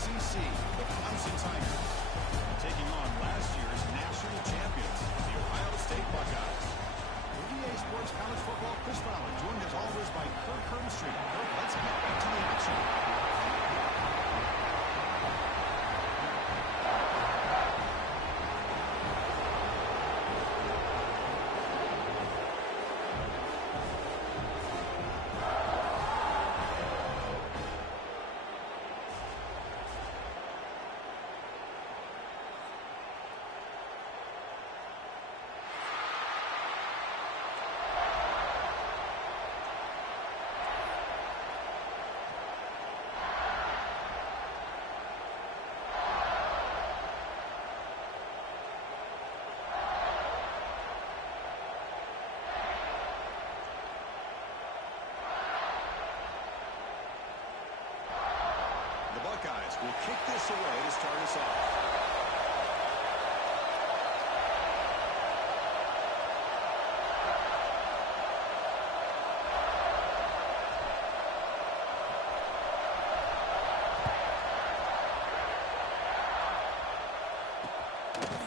SEC, the Clemson Tigers, taking on last year's national champions, the Ohio State Buckeyes. For EA Sports College Football, Chris Fowler, joined as always by Kirk Herbstreit. Kirk, let's get back to the action. Buckeyes will kick this away to start us off.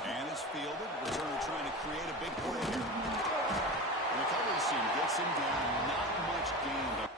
And it's fielded. Returner trying to create a big play here. The recovery team gets him down. Not much gain.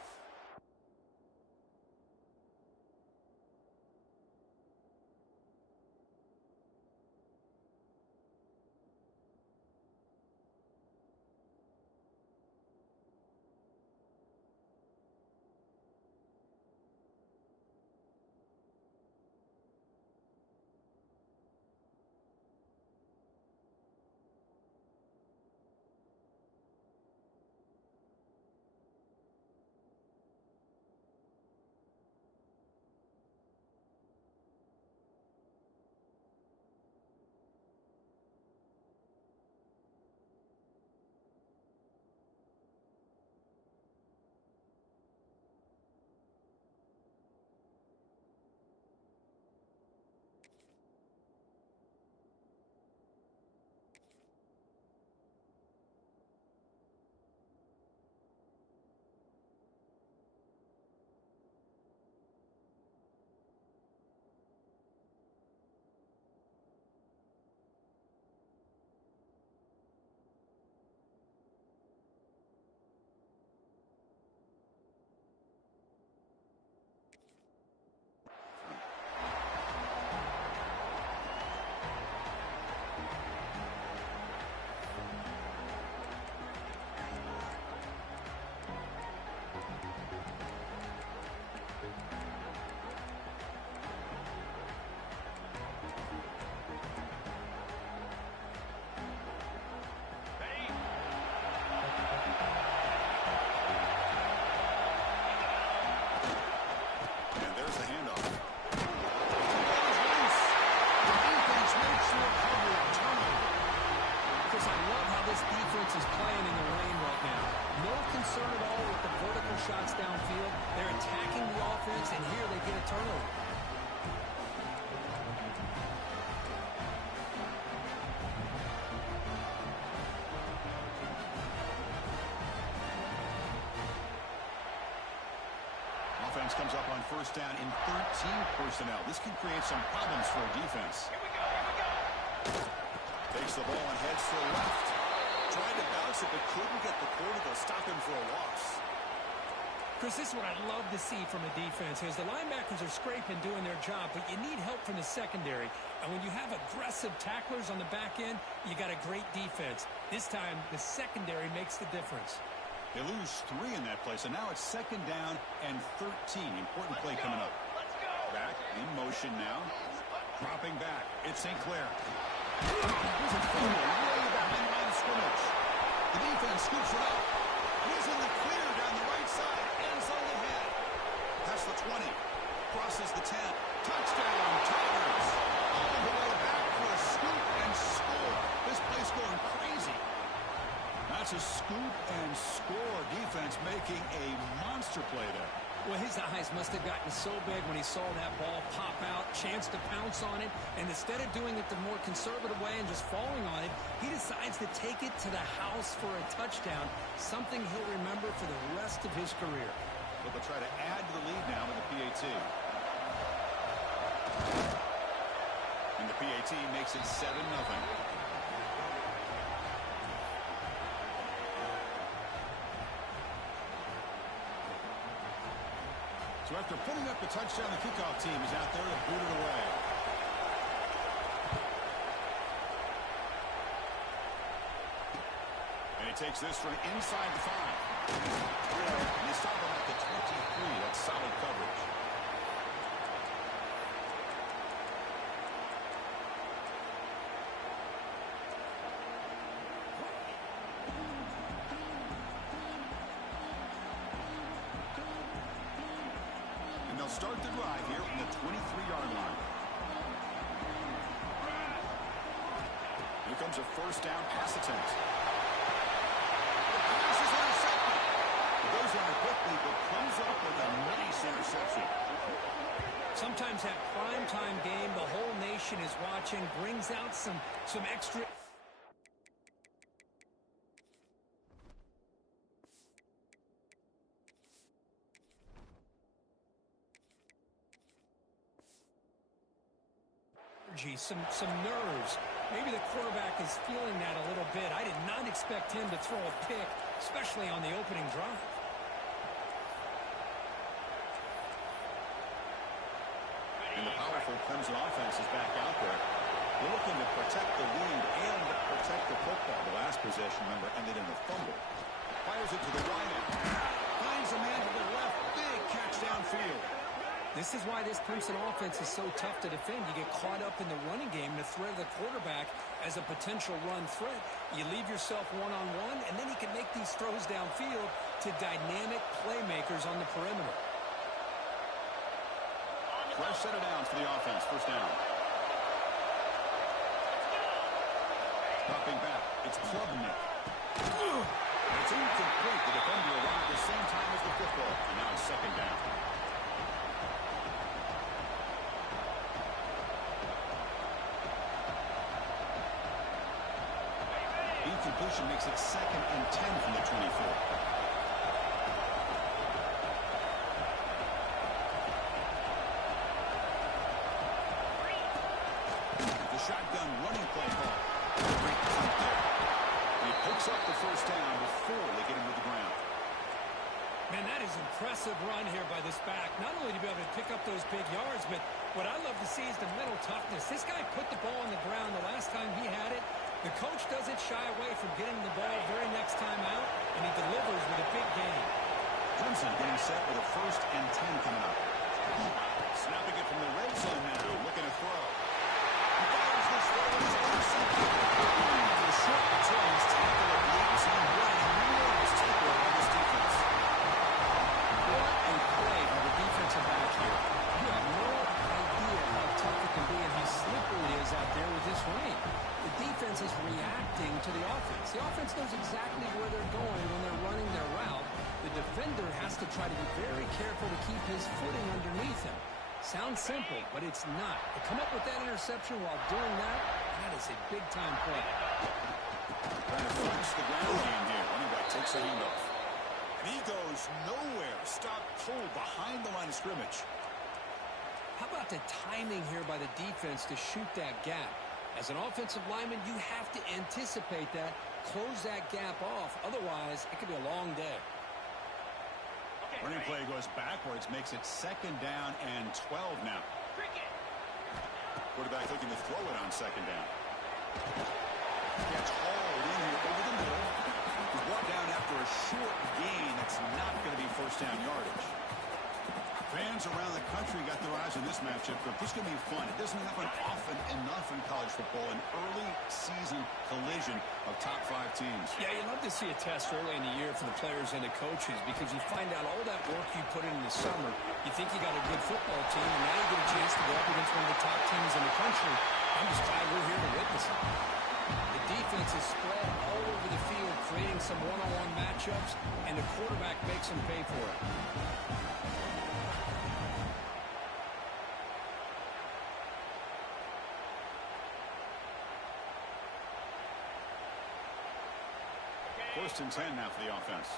Is playing in the rain right now. No concern at all with the vertical shots downfield. They're attacking the offense, and here they get a turnover. Offense comes up on first down in 13 personnel. This can create some problems for a defense. Here we go. Takes the ball and heads to the left. Tried to bounce it, but couldn't get the corner to stop him for a loss. Chris, this is what I love to see from a defense. As the linebackers are scraping, doing their job, but you need help from the secondary. And when you have aggressive tacklers on the back end, you got a great defense. This time, the secondary makes the difference. They lose 3 in that play, so now it's second down and 13. Important play coming up. Let's go. Back in motion now. Dropping back. It's St. Clair. Here's a fumble way behind the line of scrimmage. The defense scoops it up. He's in the clear down the right side. End zone ahead. Past the 20. Crosses the 10. Touchdown, Tigers. All the way back for a scoop and score. This place going crazy. That's a scoop and score. Defense making a monster play there. Well, his eyes must have gotten so big when he saw that ball pop out, chance to pounce on it, and instead of doing it the more conservative way and just falling on it, he decides to take it to the house for a touchdown, something he'll remember for the rest of his career. But they'll try to add to the lead now with the PAT. The PAT makes it 7-0. So after putting up the touchdown, the kickoff team is out there to boot it away. And he takes this from inside the 5. And they stop him at the 23. That's solid coverage. They'll start the drive here from the 23-yard line. Here comes a first down pass attempt. The pass is intercepted. It goes down quickly, but comes up with a nice interception. Sometimes that primetime game, the whole nation is watching, brings out some extra... Some nerves. Maybe the quarterback is feeling that a little bit. I did not expect him to throw a pick, especially on the opening drive. And the powerful Clemson offense is back out there. They're looking to protect the lead and protect the football. The last possession, remember, ended in a fumble. Fires it to the right end. Finds a man to the left. Big catch downfield. This is why this Clemson offense is so tough to defend. You get caught up in the running game, the threat of the quarterback as a potential run threat. You leave yourself one-on-one, and then you can make these throws downfield to dynamic playmakers on the perimeter. Fresh set of downs for the offense. First down. Dropping back. It's Klubnik. It's incomplete. The defender arrived at the same time as the football. And now it's second down. Incompletion makes it 2nd and 10 from the 24. The shotgun running play call. Great punt there. He picks up the first down before they get him to the ground. Man, that is impressive run here by this back. Not only to be able to pick up those big yards, but what I love to see is the mental toughness. This guy put the ball on the ground the last time he had it. The coach doesn't shy away from getting the ball very next time out, and he delivers with a big gain. Clemson getting set with a 1st and 10 coming up. Snapping it from the red zone now, looking to throw. He fires this throw and he's intercepted. For a short return, he's tackled at the 18. What an enormous takeaway by this defense. What a play by the defensive back here. You have no idea how tough it can be and how slippery it is out there with this rain. The defense is reacting to the offense. The offense knows exactly where they're going when they're running their route. The defender has to try to be very careful to keep his footing underneath him. Sounds simple, but it's not. To come up with that interception while doing that, that is a big-time play. Trying to flex the ground game here. Running back takes the handoff. And he goes nowhere. Stop cold behind the line of scrimmage. How about the timing here by the defense to shoot that gap? As an offensive lineman, you have to anticipate that, close that gap off. Otherwise, it could be a long day. Running play goes backwards, makes it 2nd down and 12 now. Quarterback looking to throw it on 2nd down. Gets hauled in here over the middle. He's brought down after a short gain. That's not going to be 1st down yardage. Fans around the country got their eyes on this matchup, but this is going to be fun. It doesn't happen often enough in college football, an early season collision of top 5 teams. Yeah, you love to see a test early in the year for the players and the coaches because you find out all that work you put in the summer. You think you got a good football team, and now you get a chance to go up against one of the top teams in the country. I'm just glad we're here to witness it. The defense is spread all over the field, creating some one-on-one matchups, and the quarterback makes them pay for it. First and 10 now for the offense.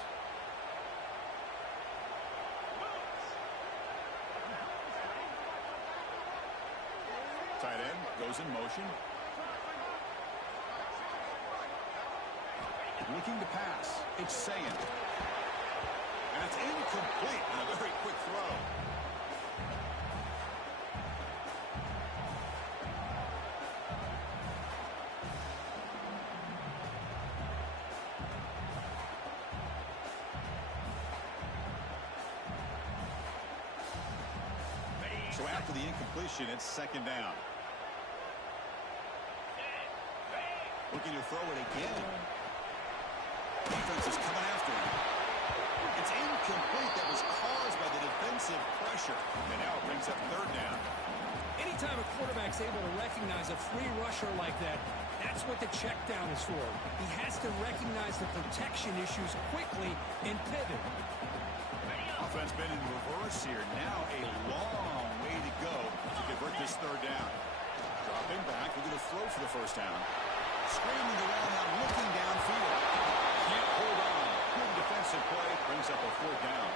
Tight end goes in motion. Looking to pass. It's Sayin. And it's incomplete on a very quick throw. So after the incompletion, it's second down. Looking to throw it again. Defense is coming after him. It's incomplete. That was caused by the defensive pressure. And now it brings up third down. Anytime a quarterback's able to recognize a free rusher like that, that's what the check down is for. He has to recognize the protection issues quickly and pivot. Offense been in reverse here. Now a long way to go to convert this third down. Dropping back. We're going to throw for the first down. Scrambling around now, looking downfield. Can't hold on. Good defensive play. Brings up a fourth down.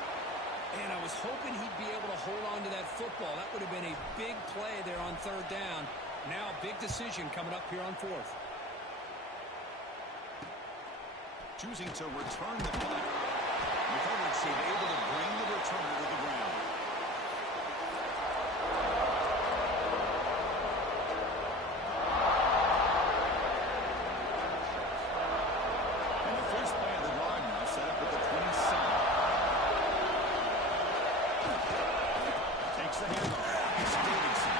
And I was hoping he'd be able to hold on to that football. That would have been a big play there on third down. Now a big decision coming up here on fourth. Choosing to return the punt. The coverage team able to bring the returner to the ground. And the first play of the drive now set up at the 27. Takes the handoff. It's Davidson.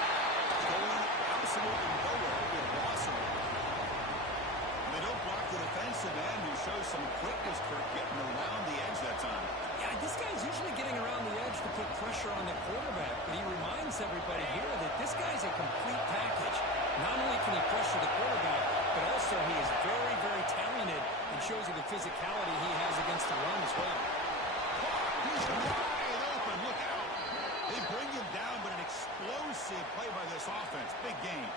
Going absolutely nowhere with Lawson. And they don't block the defensive end, who shows some quickness for getting around the edge that time. Yeah, this guy's usually getting around the edge to put pressure on the quarterback, but he reminds everybody here that this guy's a complete package. Not only can he pressure the quarterback, but also he is very, very talented and shows you the physicality he has against the run as well. He's wide open. Look out. They bring him down, but an explosive play by this offense. Big game.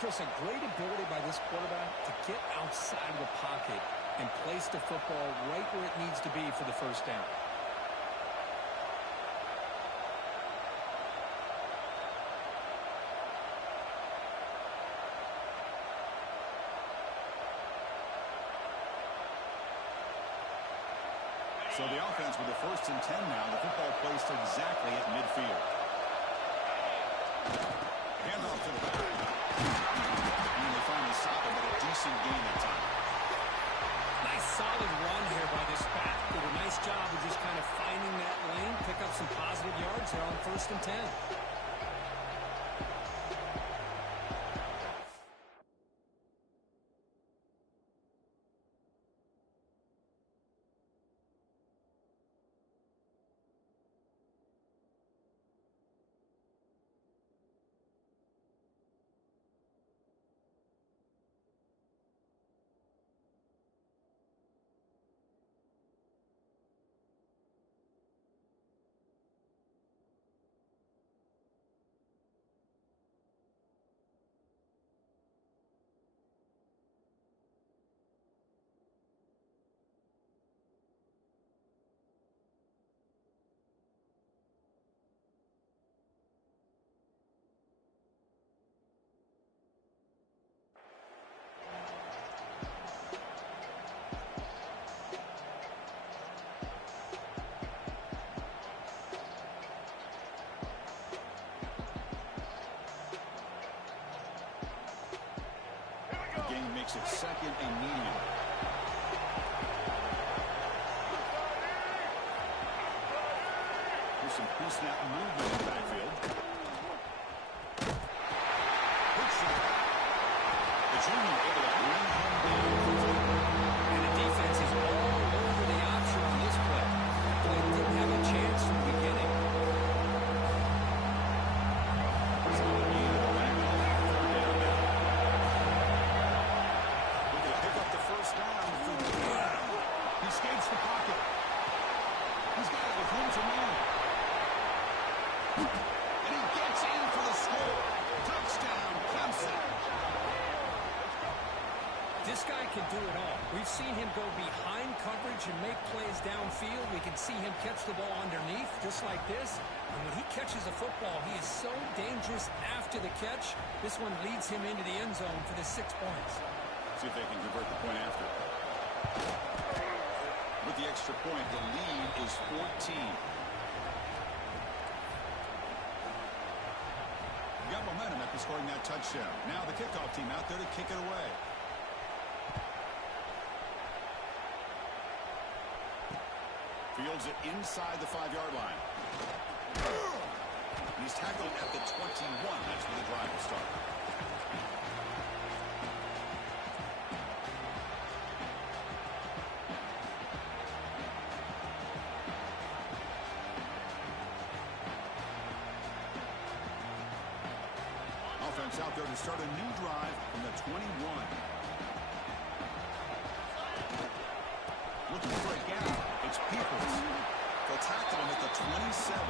Chris, a great ability by this quarterback to get outside of the pocket and place the football right where it needs to be for the first down. So the offense with the 1st and 10 now. The football placed exactly at midfield. Handoff to the back. And they finally stop him, but a decent gain that time. Nice solid run here by this back. Did a nice job of just kind of finding that lane, pick up some positive yards there on 1st and 10. Game makes it second and medium. There's some pre-snap movement in the backfield. Good shot. The junior able to bring him down. And the defense is all over the option on this play. They didn't have a chance from the beginning. Escapes the pocket. He's got it with room to run. And he gets in for the score. Touchdown, Clemson. This guy can do it all. We've seen him go behind coverage and make plays downfield. We can see him catch the ball underneath, just like this. And when he catches a football, he is so dangerous after the catch. This one leads him into the end zone for the 6 points. See if they can convert the point after. With the extra point, the lead is 14. Got momentum after scoring that touchdown. Now the kickoff team out there to kick it away. Fields it inside the 5-yard line. He's tackled at the 21. That's where the drive will start. Offense out there to start a new drive from the 21. Looking for a gap. It's Peoples. They'll tackle him at the 27.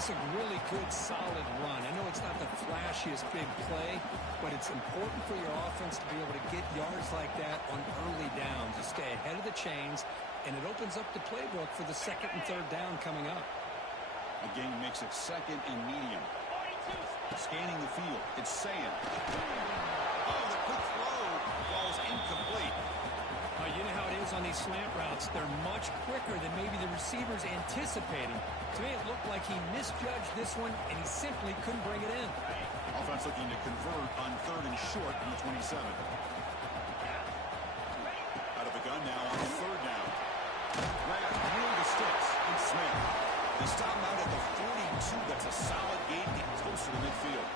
It's a really good, solid run. I know it's not the flashiest big play, but it's important for your offense to be able to get yards like that on early downs. You stay ahead of the chains, and it opens up the playbook for the 2nd and 3rd down coming up. The game makes it 2nd and medium. Scanning the field. It's Sayan. Oh, the quick throw falls incomplete. You know how it is on these slant routes. They're much quicker than maybe the receiver's anticipating. To me, it looked like he misjudged this one, and he simply couldn't bring it in. Offense looking to convert on 3rd and short from the 27. Out of the gun now on 3rd down. Grab near the sticks. It's Smith. They stop him out at the 42. That's a solid gain. Getting closer to midfield.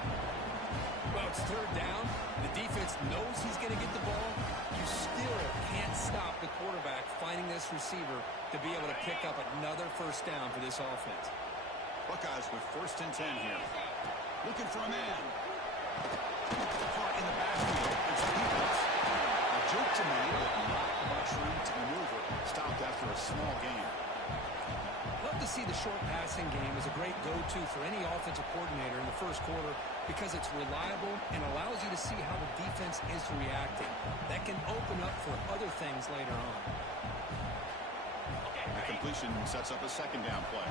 Well, it's 3rd down. The defense knows he's going to get the ball. You still can't stop the quarterback finding this receiver to be able to pick up another 1st down for this offense. Buckeyes with 1st and 10 here. Looking for a man. Caught in the backfield. It's Peoples. A joke to me, but not much room to maneuver. Stopped after a small gain. Love to see the short passing game as a great go-to for any offensive coordinator in the 1st quarter because it's reliable and allows you to see how the defense is reacting. That can open up for other things later on. The completion sets up a 2nd down play.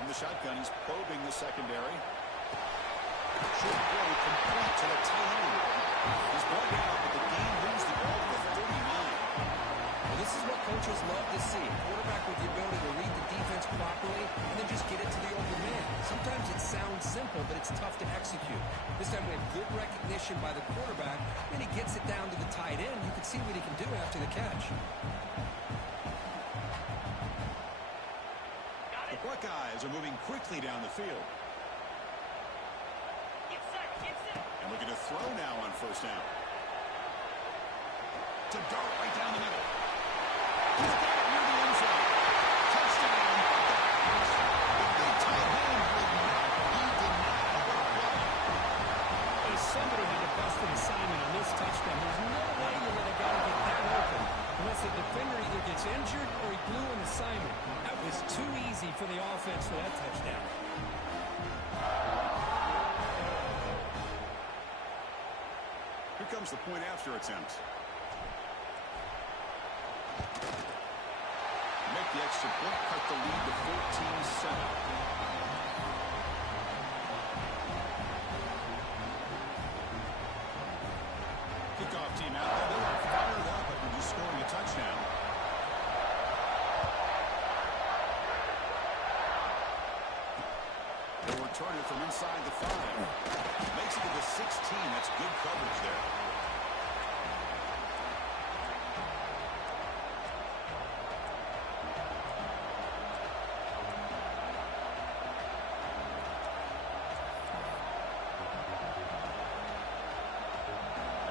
On the shotgun, he's probing the secondary. Short throw complete to the tight end. He's brought down, but the game moves the ball to the 39. This is what coaches love to see. A quarterback with the ability to read the defense properly and then just get it to the open man. Sometimes it sounds simple, but it's tough to execute. This time we have good recognition by the quarterback, and he gets it down to the tight end. You can see what he can do after the catch. The Buckeyes are moving quickly down the field. And looking to throw now on 1st down. To dart right down the middle. He's got it near the end zone. Touchdown, Buckeyes. The big tight end would not be denied. Somebody had to bust an assignment on this touchdown. There's no way you let a guy get that open unless the defender either gets injured or he blew an assignment. That was too easy for the offense for that touchdown. Here comes the point after attempt. Make the extra point, cut the lead to 14-7. Kickoff team out there. They're fired up after just scoring a touchdown. They'll return it from inside the 5. Makes it to the 16. That's good coverage there.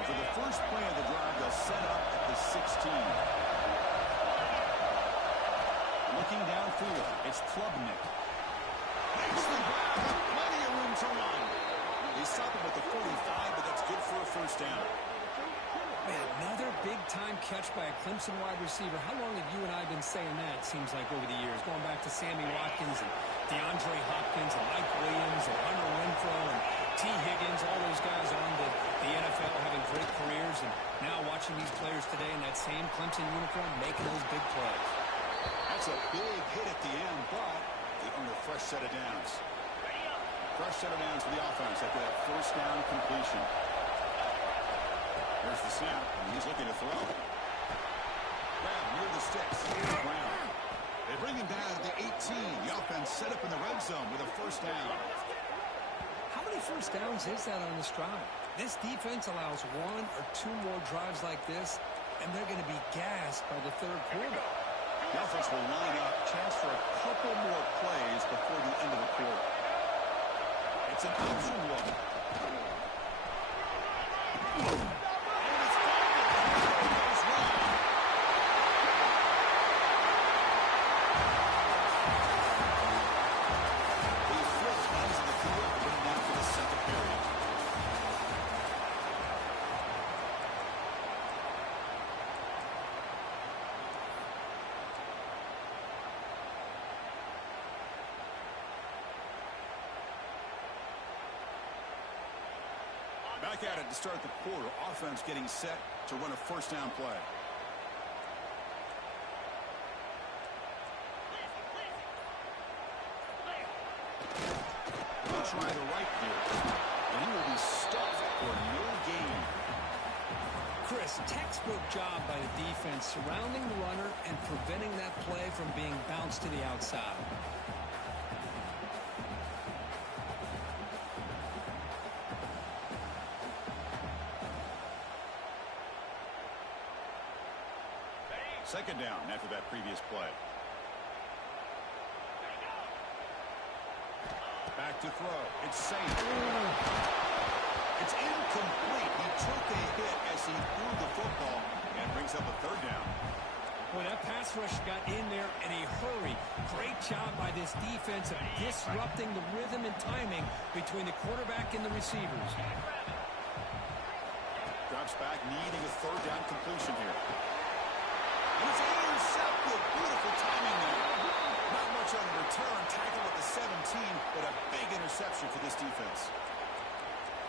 For the first play of the drive, they'll set up at the 16. Looking downfield, it's Klubnik. Makes the grab, plenty of room to run. They stop him at the 45, but that's good for a 1st down. Man, another big-time catch by a Clemson wide receiver. How long have you and I been saying that, it seems like, over the years? Going back to Sammy Watkins and DeAndre Hopkins and Mike Williams and Hunter Renfrow. And T. Higgins, all those guys on the NFL having great careers, and now watching these players today in that same Clemson uniform making those big plays. That's a big hit at the end, but they earn a fresh set of downs. Fresh set of downs for the offense after that first down completion. There's the snap, and he's looking to throw. Grab near the sticks. Brown. They bring him down at the 18. The offense set up in the red zone with a first down. How many first downs is that on this drive? This defense allows one or two more drives like this, and they're going to be gassed by the third quarter. The offense will line up, chance for a couple more plays before the end of the quarter. It's an option look. Back at it to start the quarter. Offense getting set to run a first down play. He'll try the right here. And he will be stuffed for no gain. Chris, textbook job by the defense surrounding the runner and preventing that play from being bounced to the outside. Second down after that previous play. Back to throw. It's safe. It's incomplete. He took a hit as he threw the football and brings up a third down. Boy, that pass rush got in there in a hurry. Great job by this defense of disrupting the rhythm and timing between the quarterback and the receivers. Drops back, needing a third down completion here. And it's intercepted. Beautiful timing there. Not much on the return. Tackle at the 17, but a big interception for this defense.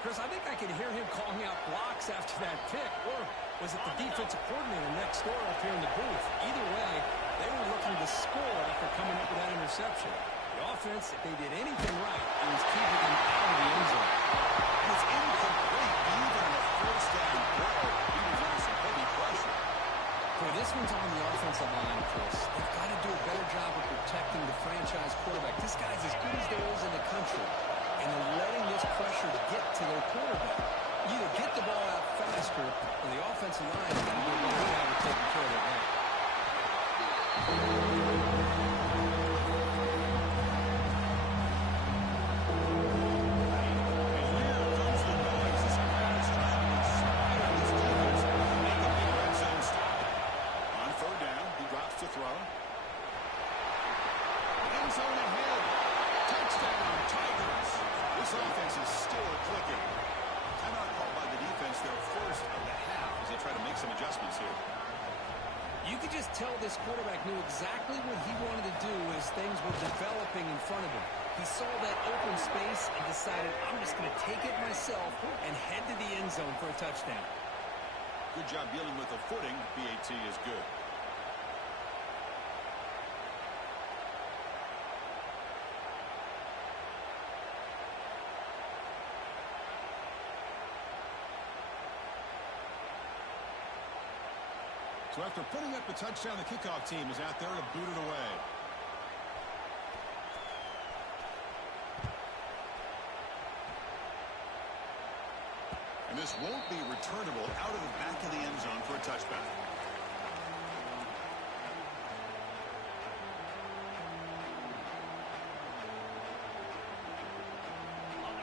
Chris, I think I can hear him calling out blocks after that pick. Or was it the defensive coordinator next door up here in the booth? Either way, they were looking to score after coming up with that interception. The offense, if they did anything right, it was keeping them out of the end zone. And it's incomplete. Even on a first down throw, he was under some heavy pressure. Boy, this one's on the offensive line, Chris. They've got to do a better job of protecting the franchise quarterback. This guy's as good as there is in the country. And they're letting this pressure get to their quarterback. Either get the ball out faster, or the offensive line has got to do a better job of taking care of their man. You could just tell this quarterback knew exactly what he wanted to do as things were developing in front of him. He saw that open space and decided, I'm just going to take it myself and head to the end zone for a touchdown. Good job dealing with the footing. BAT is good. So after putting up a touchdown, the kickoff team is out there to boot it away. And this won't be returnable out of the back of the end zone for a touchback.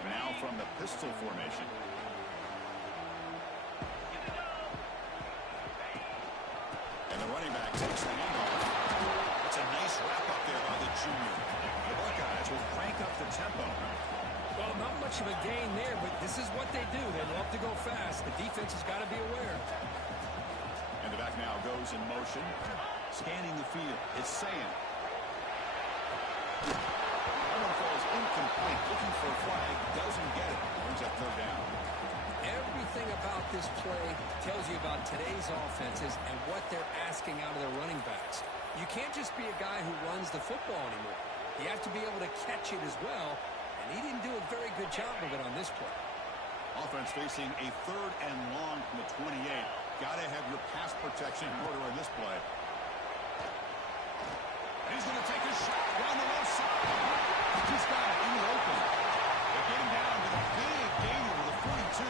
Now from the pistol formation. And the running back takes the handoff. It's a nice wrap up there by the junior. The Buckeyes will crank up the tempo. Well, not much of a gain there, but this is what they do. They love to go fast. The defense has got to be aware. And the back now goes in motion. Scanning the field. It's saying. That one falls incomplete. Looking for a flag. Doesn't get it. Brings this play tells you about today's offenses and what they're asking out of their running backs. You can't just be a guy who runs the football anymore. You have to be able to catch it as well, and he didn't do a very good job of it on this play. Offense facing a 3rd and long from the 28. Got to have your pass protection in order on this play. And he's going to take a shot down the left side. He's got it in the open. They're getting down to the big gain over the 42.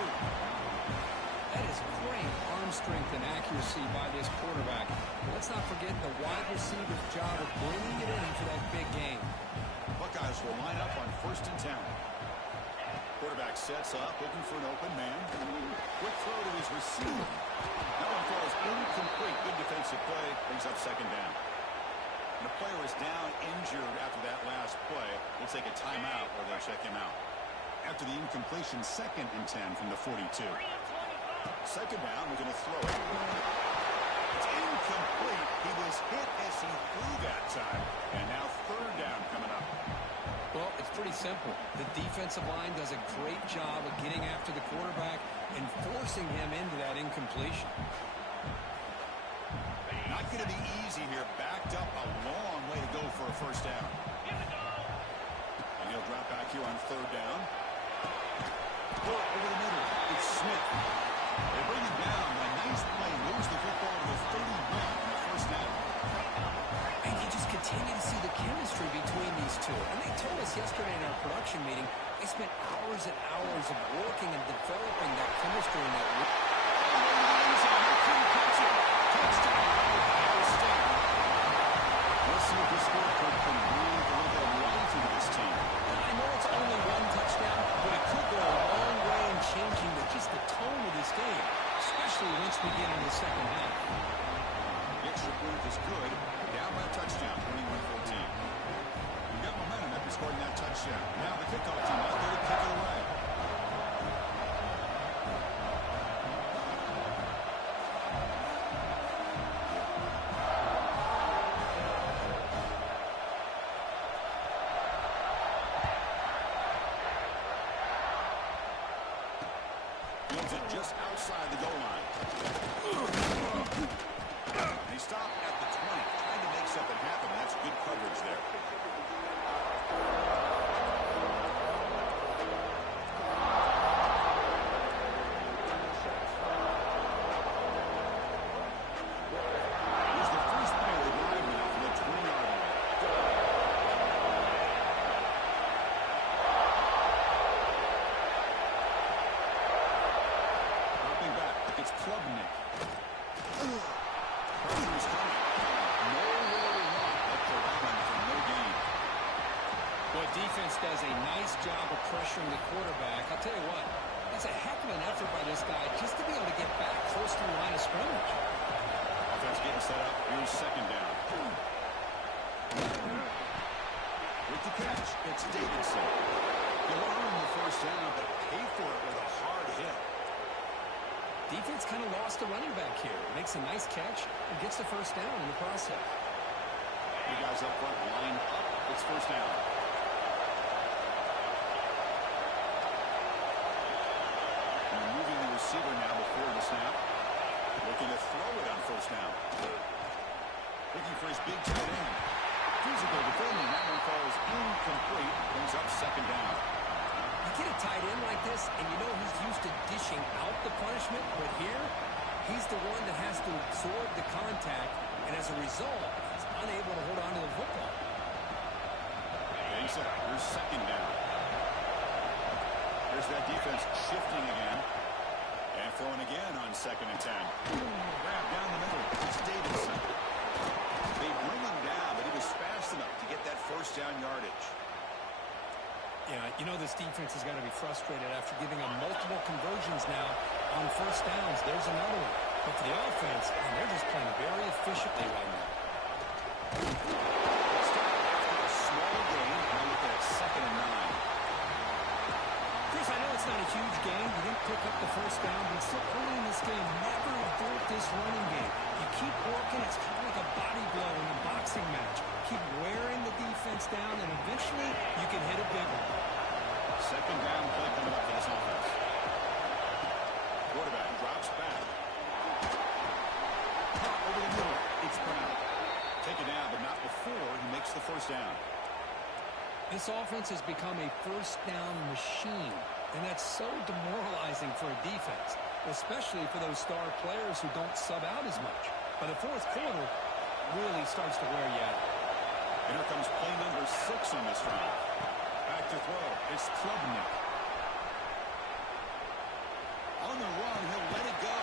That is great arm strength and accuracy by this quarterback. Let's not forget the wide receiver's job of bringing it in for that big game. Buckeyes will line up on 1st and 10. Quarterback sets up, looking for an open man. Quick throw to his receiver. That one throw is incomplete. Good defensive play. Brings up 2nd down. And the player is down injured after that last play. We'll take a timeout or they'll check him out. After the incompletion, 2nd and 10 from the 42. 2nd down, we're going to throw it. It's incomplete. He was hit as he threw that time. And now 3rd down coming up. Well, it's pretty simple. The defensive line does a great job of getting after the quarterback and forcing him into that incompletion. Not going to be easy here. Backed up a long way to go for a 1st down. And he'll drop back here on 3rd down. Over the middle. It's Smith. They bring him down. A nice play. Moves the football to the 31 on the 1st down. And you just continue to see the chemistry between these two. And they told us yesterday in our production meeting, they spent hours and hours of working and developing that chemistry in that room. Let's see if this score can breathe a little bit of life into this team. And I know it's only 1 touchdown, but it could go a long way in changing just the tone of this game, especially once we get into the 2nd half. The extra point is good. Down by a touchdown, 21-14. You've got momentum after scoring that touchdown. Now the kickoff team out there to kick it away. Moves it just outside the goal line. And he stopped at the 20, trying to make something happen. That's good coverage there. Here's the first play of the drive now from the 20-yard line. Dropping back. It's Klubnik. Pressure is coming. Nowhere to run. Up for that one for no gain. Boy, defense does a nice job of pressuring the quarterback. I'll tell you what, it's a heck of an effort by this guy just to be able to get back close to the line of scrimmage. Offense getting set up. Here's 2nd down. With the catch, it's Davidson. He'll earn the 1st down, but pay for it with a hard hit. Defense kind of lost the running back here. Makes a nice catch and gets the 1st down in the process. You guys up front line up. It's 1st down. And moving the receiver now before the snap. Looking to throw it on 1st down. Looking for his big tight end. Physical defending. That one falls incomplete. Brings up 2nd down. You get a tight end like this, and you know he's used to dishing out the punishment, but here, he's the one that has to absorb the contact, and as a result, he's unable to hold on to the football. He's up. Here's 2nd down. There's that defense shifting again. And throwing again on 2nd and 10. Grab down the middle. It's Davidson. They bring him down, but he was fast enough to get that 1st down yardage. Yeah, you know this defense has got to be frustrated after giving them multiple conversions now on 1st downs. There's another one. But for the offense, and they're just playing very efficiently right now. Stop after a small gain. Now look at 2nd and 9. Chris, I know it's not a huge game. You didn't pick up the 1st down, but it's still early in this game. Never abort this running game. You keep working. It's kind of like a body blow in a boxing match. Keep wearing the defense down, and eventually you can hit a big one. 2nd down play coming up for this offense. quarterback drops back. Over the middle. It's Brown. Take it down, but not before he makes the first down. This offense has become a first down machine, and that's so demoralizing for a defense, especially for those star players who don't sub out as much. By the fourth quarter, really starts to wear you out. And here comes play number 6 on this drive. Back to throw. It's Klubnik. On the run, he'll let it go.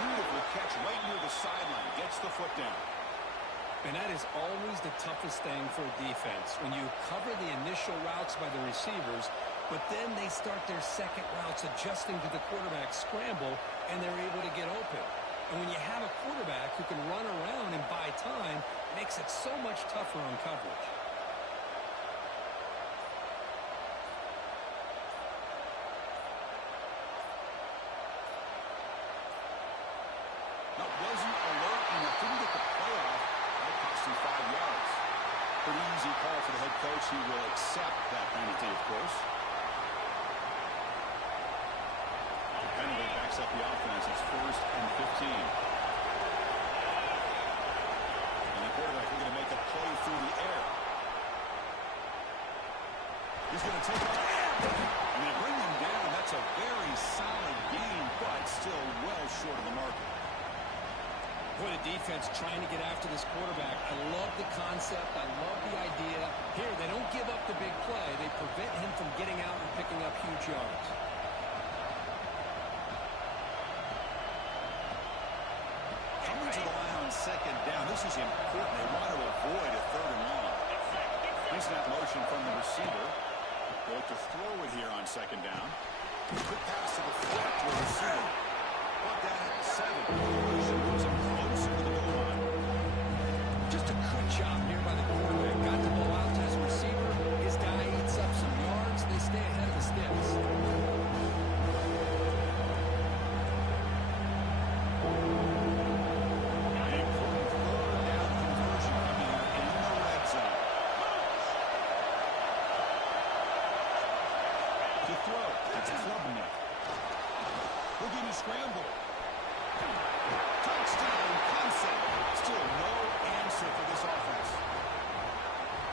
Beautiful catch right near the sideline. Gets the foot down. And that is always the toughest thing for a defense, when you cover the initial routes by the receivers, but then they start their second routes adjusting to the quarterback scramble, and they're able to get open. And when you have a quarterback who can run around and buy time, it makes it so much tougher on coverage. Now, wasn't alert enough. Didn't get the play off. That cost him 5 yards. Pretty easy call for the head coach. He will accept that penalty, of course. The penalty backs up the offense. It's 1st and 15. And the quarterback looking to make a play through the air. He's going to take off. And they bring him down. That's a very solid game, but still well short of the market. Boy, the defense trying to get after this quarterback. I love the concept. I love the idea. Here, they don't give up the big play. They prevent him from getting out and picking up huge yards. Coming to the line on second down. This is important. They want to avoid a 3rd and long. Pre-snap motion from the receiver. Going to throw it here on second down. Quick pass to the flat to the receiver. Brought down at 7. Moves him closer to the goal line. Just a good job here by the quarterback. Got the ball out to his receiver. His guy eats up some yards. They stay ahead of the sticks. Scramble. Touchdown, Clemson. Still no answer for this offense.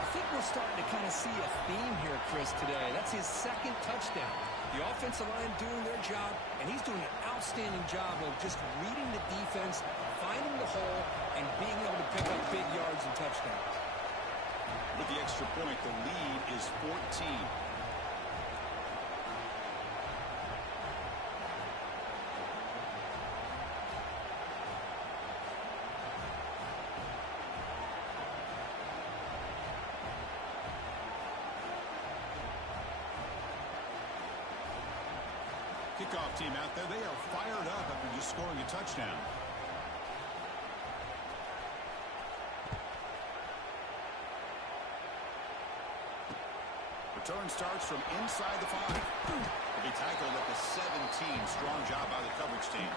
I think we're starting to kind of see a theme here, Chris, today. That's his 2nd touchdown. The offensive line doing their job, and he's doing an outstanding job of just reading the defense, finding the hole, and being able to pick up big yards and touchdowns. With the extra point, the lead is 14. Kickoff team out there. They are fired up after just scoring a touchdown. Return starts from inside the 5. Will be tackled at the 17. Strong job by the coverage team.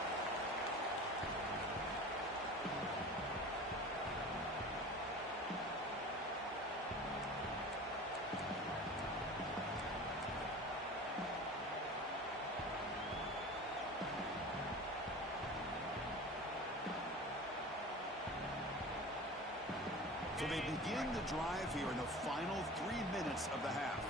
So they begin the drive here in the final 3 minutes of the half.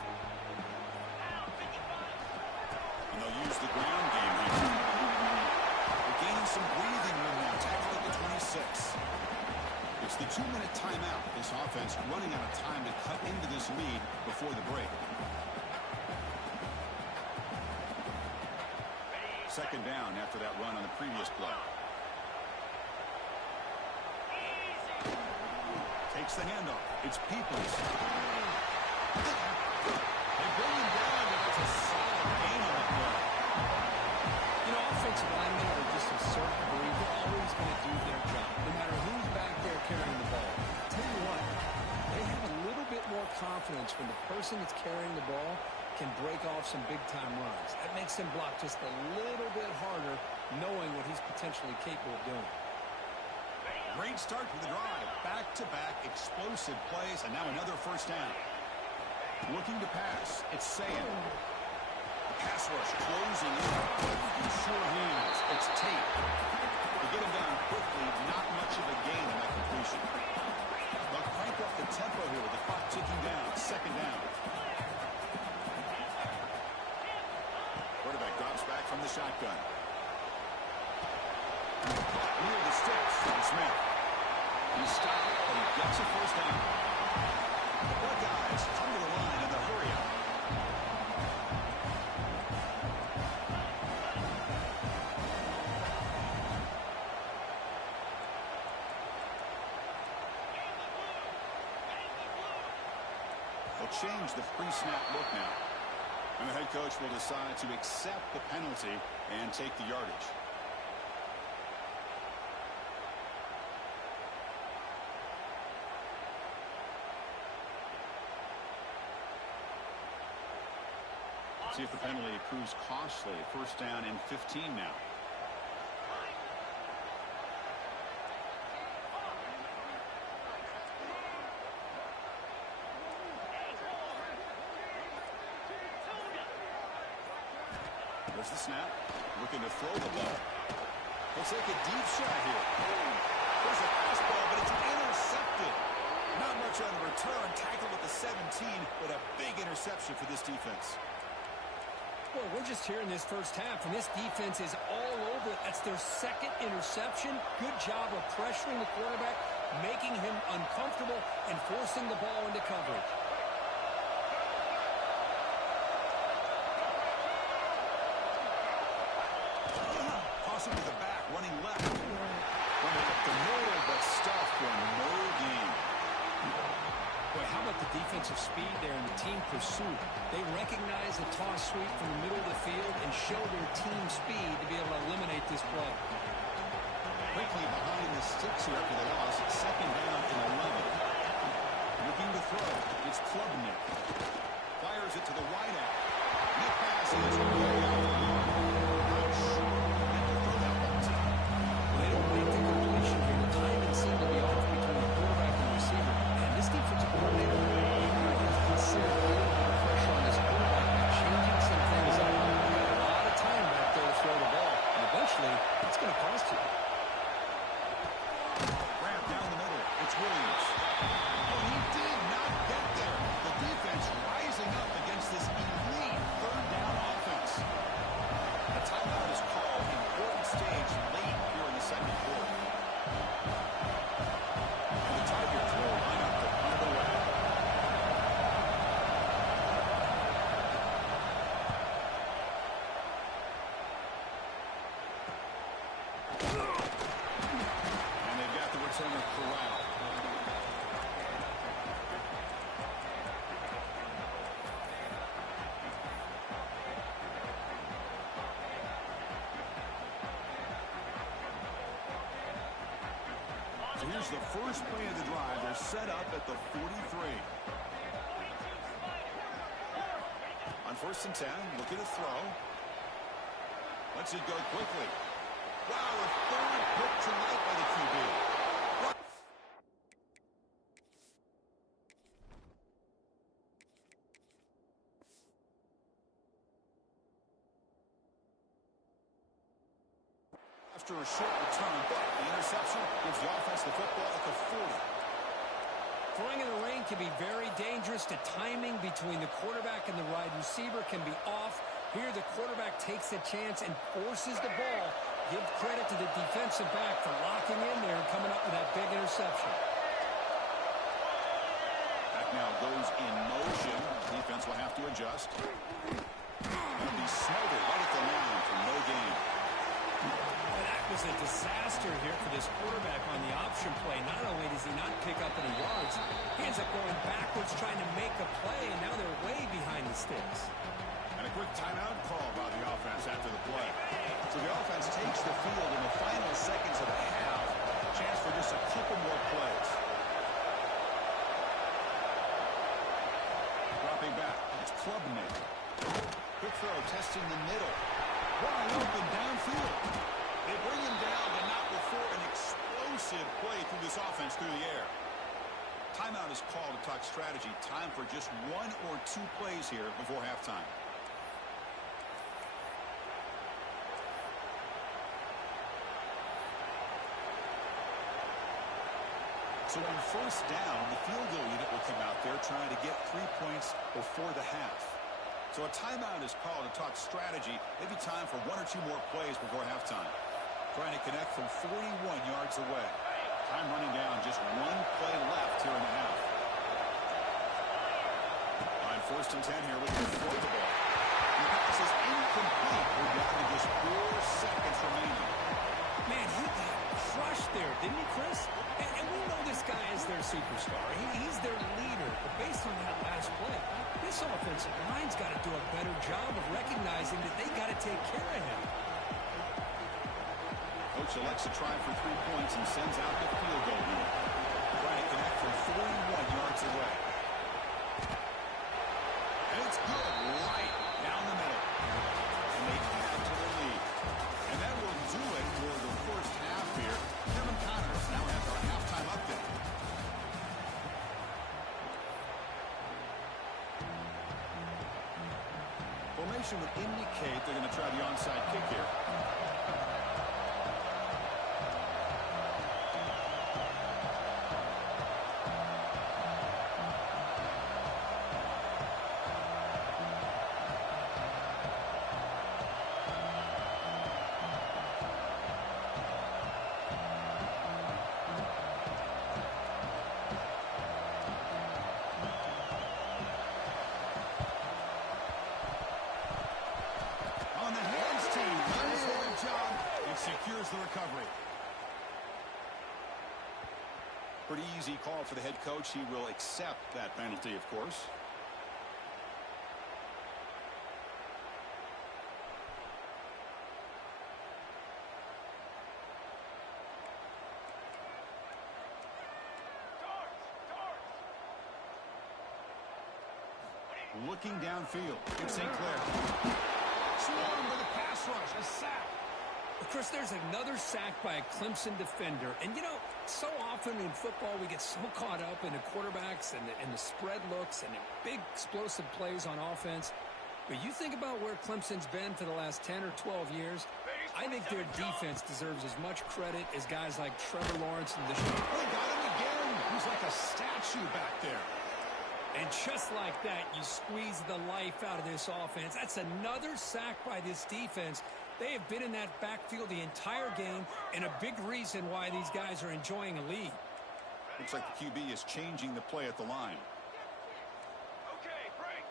And they'll use the ground game here. They're gaining some breathing room now. Tackled at the 26. It's the 2-minute timeout. This offense running out of time to cut into this lead before the break. Second down after that run on the previous play. Takes the handoff. It's Peoples. They bring him down, but it's a solid gain on the play. You know, offensive linemen are just a certain breed. They're always going to do their job, no matter who's back there carrying the ball. I'll tell you what, they have a little bit more confidence when the person that's carrying the ball can break off some big-time runs. That makes him block just a little bit harder, knowing what he's potentially capable of doing. Great start to the drive. Back-to-back explosive plays, and now another first down. Looking to pass. It's Sam. Pass rush closing in. Sure hands. It's Tate. To get him down quickly, not much of a gain in that completion. They'll crank up the tempo here with the clock ticking down. Second down. Quarterback drops back from the shotgun. Near the sticks from Smith. He stopped, but he gets a first down. The Buckeyes come to the line in the hurry up. They'll change the pre-snap look now. And the head coach will decide to accept the penalty and take the yardage. See if the penalty proves costly. First down and 15 now. There's the snap. Looking to throw the ball. He'll take a deep shot here. There's a fastball, but it's intercepted. Not much on the return. Tackled at the 17, but a big interception for this defense. Well, we're just here in this first half, and this defense is all over it. That's their second interception. Good job of pressuring the quarterback, making him uncomfortable, and forcing the ball into coverage. Toss him to the back, running left. Running up the middle, but stuffed for no gain. Boy, how about the defensive speed there and the team pursuit? They recognize the toss sweep from the middle of the field and show their team speed to be able to eliminate this play. Quickly behind the sticks here after the loss. Second down and 11. Looking to throw. It's Klubnik. Fires it to the wideout. Nick pass is way out the line. Not sure when to throw that ball to. Well, they don't make the completion here. The timing seemed to be off between the quarterback and the receiver. And this defensive coordinator really has considered a little bit of pressure on this quarterback by changing some things up. You've got a lot of time back there to throw the ball. And eventually, it's going to cost you. Grab down the middle. It's Williams. Oh, he did not get there. The defense rising up against this elite third down offense. A timeout is called. Important stage late here in the second quarter. And the Tigers will line up to punt it away. And they've got the returner corralled. So here's the first play of the drive. They're set up at the 43. On first and 10, looking to throw. Lets it go quickly. Wow, a third pick tonight by the QB. After a short return, but the interception gives the offense the football at the 40. Throwing in the rain can be very dangerous. The timing between the quarterback and the wide receiver can be off. Here, the quarterback takes a chance and forces the ball. Give credit to the defensive back for locking in there and coming up with that big interception. Back now goes in motion. Defense will have to adjust. And be smothered right at the line for no gain. Well, that was a disaster here for this quarterback on the option play. Not only does he not pick up any yards, he ends up going backwards trying to make a play, and now they're way behind the sticks. And a quick timeout call by the offense after the play. So the offense takes the field in the final seconds of the half. Chance for just a couple more plays. Dropping back. It's Klubnik. Quick throw, testing the middle. Wide open downfield. They bring him down, but not before an explosive play through this offense through the air. Timeout is called to talk strategy. Time for just one or two plays here before halftime. So on first down, the field goal unit will come out there trying to get 3 points before the half. So a timeout is called to talk strategy. Maybe time for 1 or 2 more plays before halftime. Trying to connect from 41 yards away. Time running down, just 1 play left here in the half. On first and 10 here, looking to throw the ball. The pass is incomplete. We're down to just 4 seconds remaining. Man, he got crushed there, didn't he, Chris? And we know this guy is their superstar. He's their leader. But based on that last play, this offensive line's got to do a better job of recognizing that they got to take care of him. Coach elects to try for 3 points and sends out the field goal unit. Trying to connect from 41 yards away. And it's good, right down the middle. And they add to the lead. And that will do it for the first half here. Kevin Connors now has our halftime update. Formation would indicate they're going to try the onside kick here. Secures the recovery. Pretty easy call for the head coach. He will accept that penalty, of course. Looking downfield. It's St. Clair. Swarmed with a pass rush. A sack. Chris, there's another sack by a Clemson defender. And, you know, so often in football we get so caught up in the quarterbacks and the spread looks and the big explosive plays on offense. But you think about where Clemson's been for the last 10 or 12 years, I think their defense deserves as much credit as guys like Trevor Lawrence and Deshaun. They got him again. He's like a statue back there. And just like that, you squeeze the life out of this offense. That's another sack by this defense. They have been in that backfield the entire game, and a big reason why these guys are enjoying a lead. Looks like the QB is changing the play at the line. Okay, break.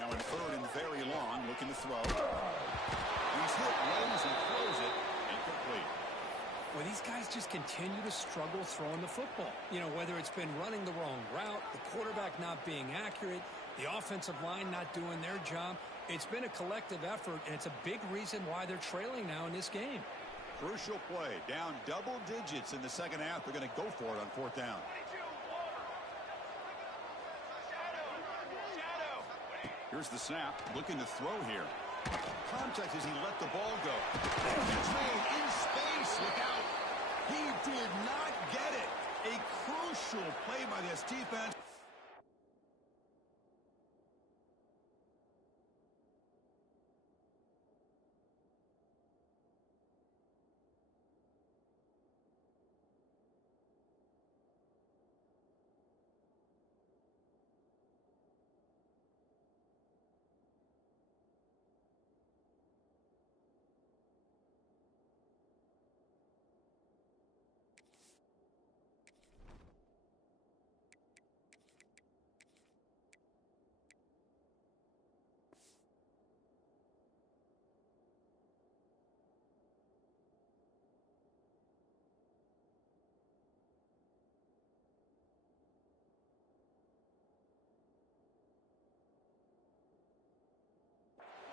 Now in third and very long, looking to throw. He's hit, runs, and throws it. Incomplete. Well, these guys just continue to struggle throwing the football. You know, whether it's been running the wrong route, the quarterback not being accurate, the offensive line not doing their job. It's been a collective effort, and it's a big reason why they're trailing now in this game. Crucial play. Down double digits in the second half. They're going to go for it on fourth down. Here's the snap. Looking to throw here. Contact as he let the ball go. Catch made in space. Look out. He did not get it. A crucial play by this defense.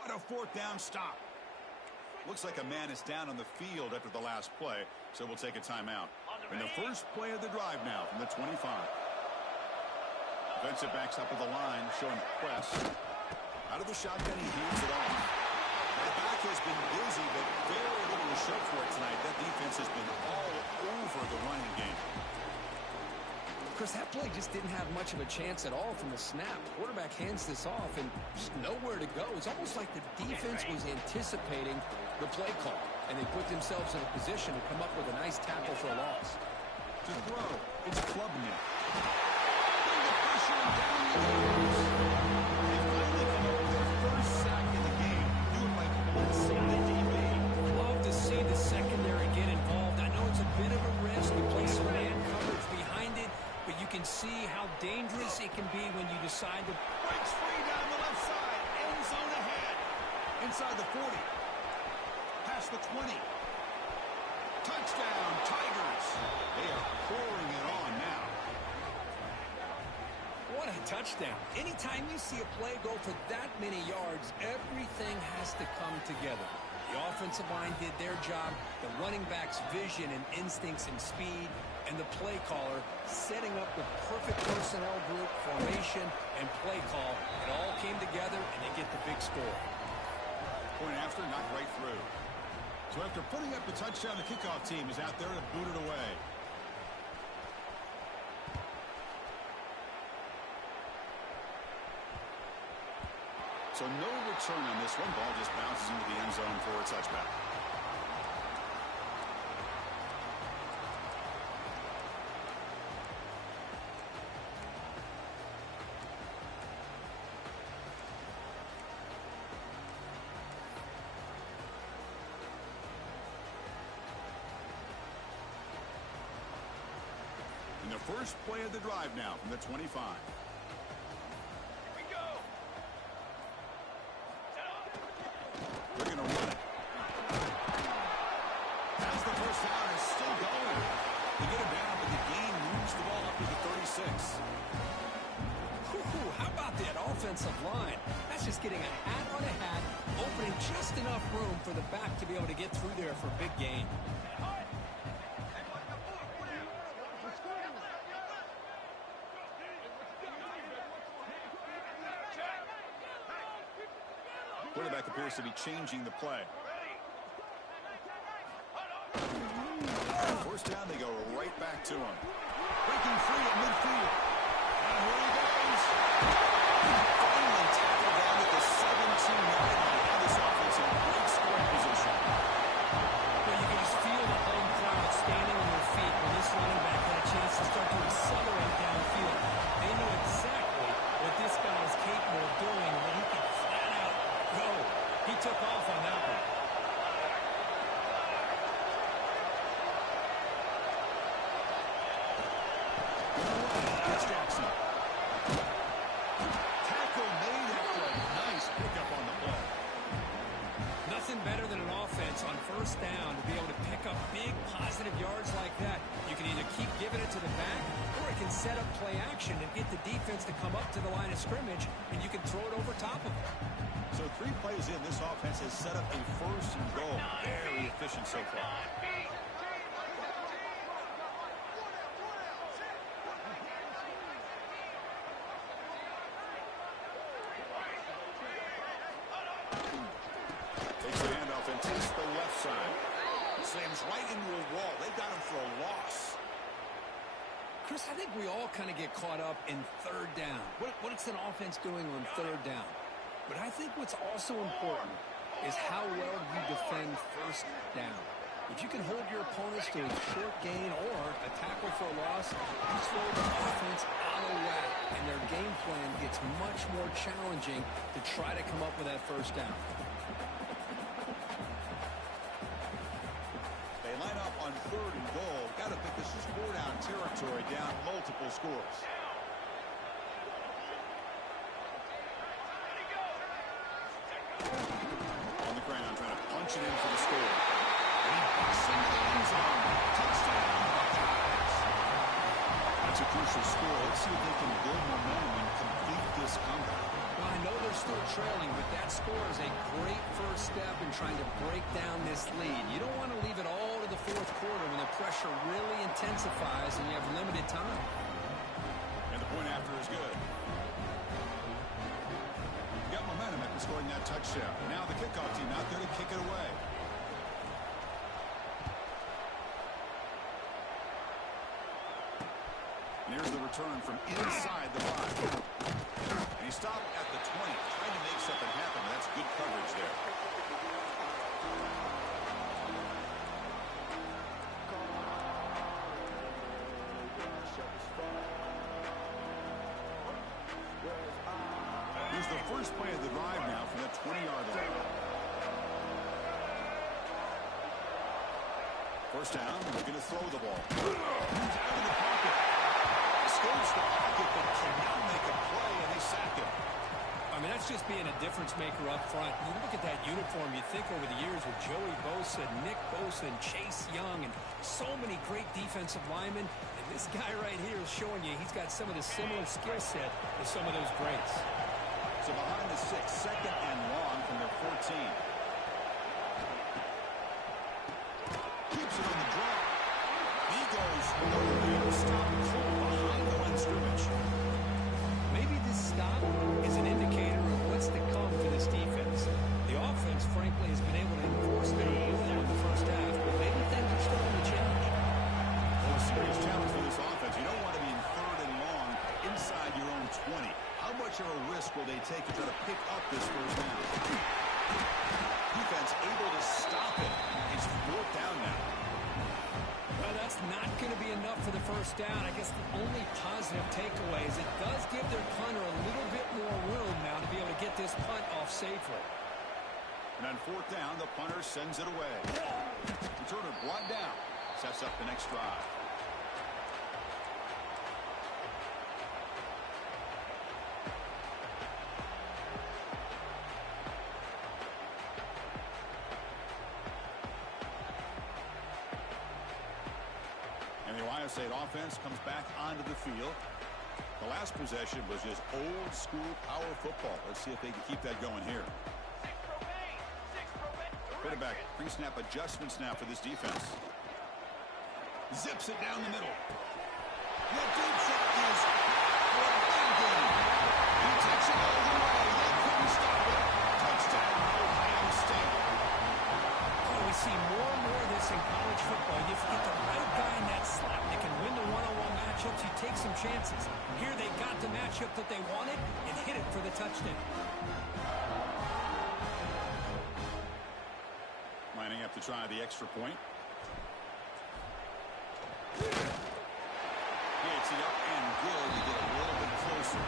What a fourth down stop. Looks like a man is down on the field after the last play, so we'll take a timeout. And the first play of the drive now from the 25. Defensive backs up at the line, showing press. Out of the shotgun, he hands it off. The back has been busy, but very little to show for it tonight. That defense has been all over the running game. Chris, that play just didn't have much of a chance at all from the snap. Quarterback hands this off and just nowhere to go. It's almost like the defense was anticipating the play call. and they put themselves in a position to come up with a nice tackle for a loss. To throw, it's Klubnik. Bring the pressure and down he goes. They finally come up with their first sack in the game. Do it by blitzing the DB. Love to see the secondary get involved. I know it's a bit of a risk. You play some man coverage behind it, but you can see how dangerous it can be when you decide to... Breaks free down the left side. End zone ahead. Inside the 40. Past the 20. Touchdown, Tigers. They are pouring it on now. What a touchdown. Anytime you see a play go for that many yards, everything has to come together. The offensive line did their job, the running back's vision and instincts and speed, and the play caller setting up the perfect personnel group, formation, and play call. It all came together, and they get the big score. Point after, knocked right through. So after putting up the touchdown, the kickoff team is out there to boot it away. So no return on this one. Ball just bounces into the end zone for a touchback. And the first play of the drive now from the 25. We go. They're going to run it. As the first down is still going. They get it down, but the gain moves the ball up to the 36. How about that offensive line? That's just getting a hat on a hat, opening just enough room for the back to be able to get through there for a big gain. Quarterback appears to be changing the play. First down, they go right back to him. Breaking free at midfield. And here he goes. Finally tackled down at the 17-yard line. Now this offense in great scoring position. Well, you can just feel the home crowd standing on their feet when this running back had a chance to start to accelerate downfield. They know exactly what this guy is capable of doing, and that he can flat out go. He took off on that one. It's Jackson. Tackle made after a nice pickup on the play. Nothing better than an offense on first down to be able to pick up big positive yards like that. You can either keep giving it to the back, or it can set up play action and get the defense to come up to the line of scrimmage, and you can throw it over top of them. So 3 plays in, this offense has set up a first and goal. Very efficient so far. Takes the handoff and takes the left side. Slams right into a wall. They got him for a loss. Chris, I think we all kind of get caught up in third down. What's an offense doing on third down? But I think what's also important is how well you defend first down. If you can hold your opponents to a short gain or a tackle for a loss, you throw the offense out of whack, and their game plan gets much more challenging to try to come up with that first down. They line up on third and goal. Got to think this is 4-down territory, down multiple scores. On the ground, trying to punch it in for the score. And he busts into the end zone. Touchdown, Buckeyes. That's a crucial score. Let's see if they can build momentum and complete this comeback. Well, I know they're still trailing, but that score is a great first step in trying to break down this lead. You don't want to leave it all to the fourth quarter when the pressure really intensifies and you have limited time. And the point after is good. Got momentum after scoring that touchdown. Now the kickoff team out there to kick it away. And here's the return from inside the 5. And he stopped at the 20, trying to make something happen. That's good coverage there. Here's the first play of the drive now from the 20-yard line. First down, looking to throw the ball. Down in the pocket. Escapes the pocket, but cannot make a play, and they sack him. I mean, that's just being a difference maker up front. You look at that uniform, you think over the years with Joey Bosa, Nick Bosa, and Chase Young, and so many great defensive linemen. And this guy right here is showing you he's got some of the similar skill set as some of those greats. So behind the 6, second and long from their 14. Keeps it on the draw. He goes nowhere. Stop behind the line scrimmage. Maybe this stop is an indicator of what's to come for this defense. The offense, frankly, has been able to enforce their will in the first half, but maybe things are starting to change. Well, a serious challenge for this offense. You don't want to be in third and long inside your own 20. How much of a risk will they take to try to pick up this first down? Defense able to stop it. It's fourth down now. Well, that's not going to be enough for the first down. I guess the only positive takeaway is it does give their punter a little bit more room now to be able to get this punt off safely. And on fourth down, the punter sends it away. Returner brought down. Sets up the next drive. And the Ohio State offense comes back onto the field. The last possession was just old school power football. Let's see if they can keep that going here. Quarterback pre-snap adjustments now for this defense. Zips it down the middle. The deep shot is for a big game. He takes it all the way. They couldn't stop it. Touchdown, Ohio State. Oh, we see more and more of this in college football. If you get the right guy in that slot that can win the one-on-one matchups, you take some chances. Here they got the matchup that they wanted and hit it for the touchdown. Lining up to try the extra point. Hits it up and good to get a little bit closer.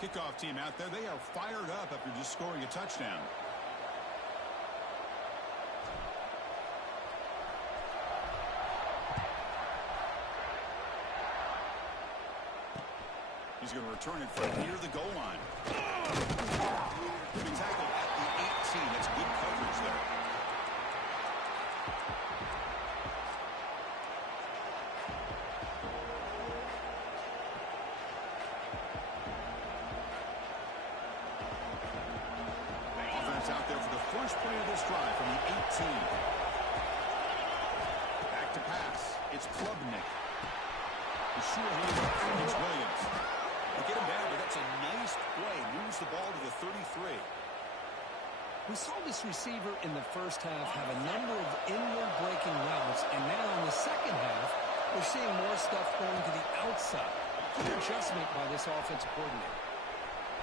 Kickoff team out there. They are fired up after just scoring a touchdown. He's going to return it from near the goal line. He'll be tackled at the 18. That's good coverage there. Out there for the first play of this drive from the 18. Back to pass. It's Klubnik. He's sure it's Williams. They get him down, but that's a nice play. Moves the ball to the 33. We saw this receiver in the first half have a number of inward breaking routes, and now in the second half, we're seeing more stuff going to the outside. Good adjustment by this offensive coordinator.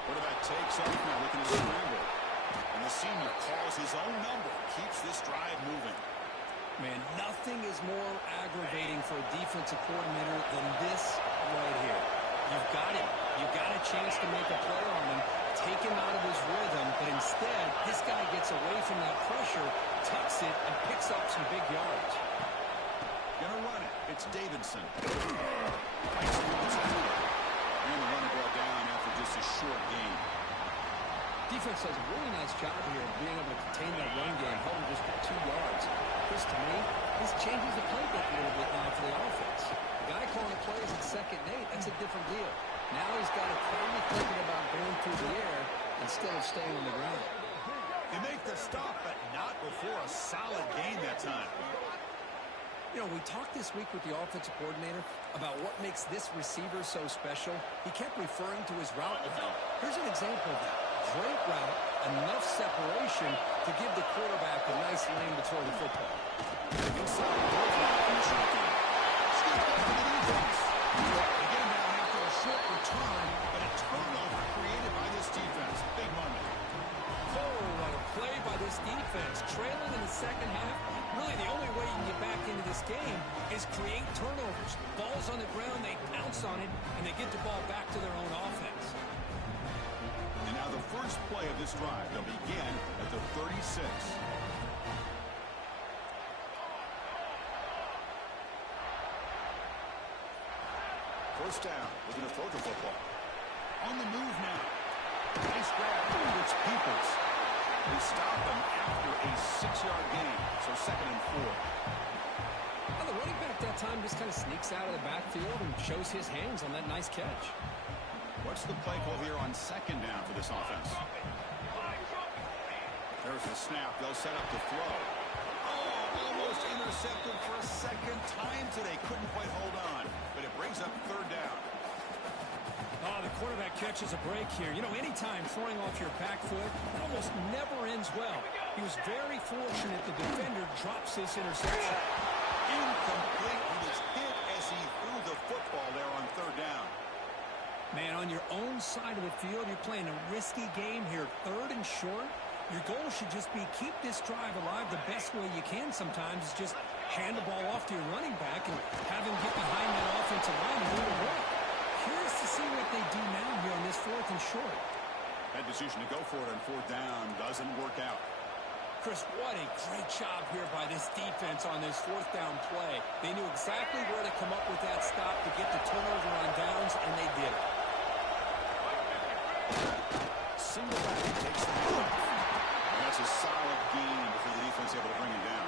Quarterback takes off now looking to scramble. And the senior calls his own number, keeps this drive moving. Man, nothing is more aggravating for a defensive coordinator than this right here. You've got him. You've got a chance to make a play on him, take him out of his rhythm, but instead, this guy gets away from that pressure, tucks it, and picks up some big yards. Gonna run it. It's Davidson. Fights through the tackle. And the runner brought down after just a short gain. Defense does a really nice job here of being able to contain that run game, held just for 2 yards. Chris, to me, this changes the playbook a little bit now for the offense. The guy calling the plays at 2nd and 8, that's a different deal. Now he's got to probably thinking about going through the air instead of staying on the ground. They make the stop, but not before a solid gain that time. You know, we talked this week with the offensive coordinator about what makes this receiver so special. He kept referring to his route running. Here's an example of that. Great route, enough separation to give the quarterback a nice lane to throw the football. Inside the goal line from the shotgun. Scoop back to the defense. They get him down after a short this defense. Trailing in the second half, really the only way you can get back into this game is create turnovers. Ball's on the ground, they pounce on it, and they get the ball back to their own offense. And now the first play of this drive, they'll begin at the 36. First down, looking to throw the football. On the move now. Nice grab. It's Peoples. They stop him after a 6-yard gain, so 2nd and 4. Well, the running back that time just kind of sneaks out of the backfield and shows his hands on that nice catch. What's the play call here on 2nd down for this offense? There's the snap. They'll set up the throw. Oh, almost intercepted for a second time today. Couldn't quite hold on, but it brings up 3rd down. Oh, the quarterback catches a break here. You know, anytime throwing off your back foot, it almost never ends well. He was very fortunate the defender drops this interception. Incomplete. He was hit as he threw the football there on 3rd down. Man, on your own side of the field, you're playing a risky game here. 3rd and short. Your goal should just be keep this drive alive the best way you can sometimes is just hand the ball off to your running back and have him get behind that offensive line and do the work. Curious to see what they do now here on this 4th and short. That decision to go for it on 4th down doesn't work out. Chris, what a great job here by this defense on this 4th down play. They knew exactly where to come up with that stop to get the turnover on downs, and they did it. Single back takes the ball. That's a solid gain before the defense able to bring him down.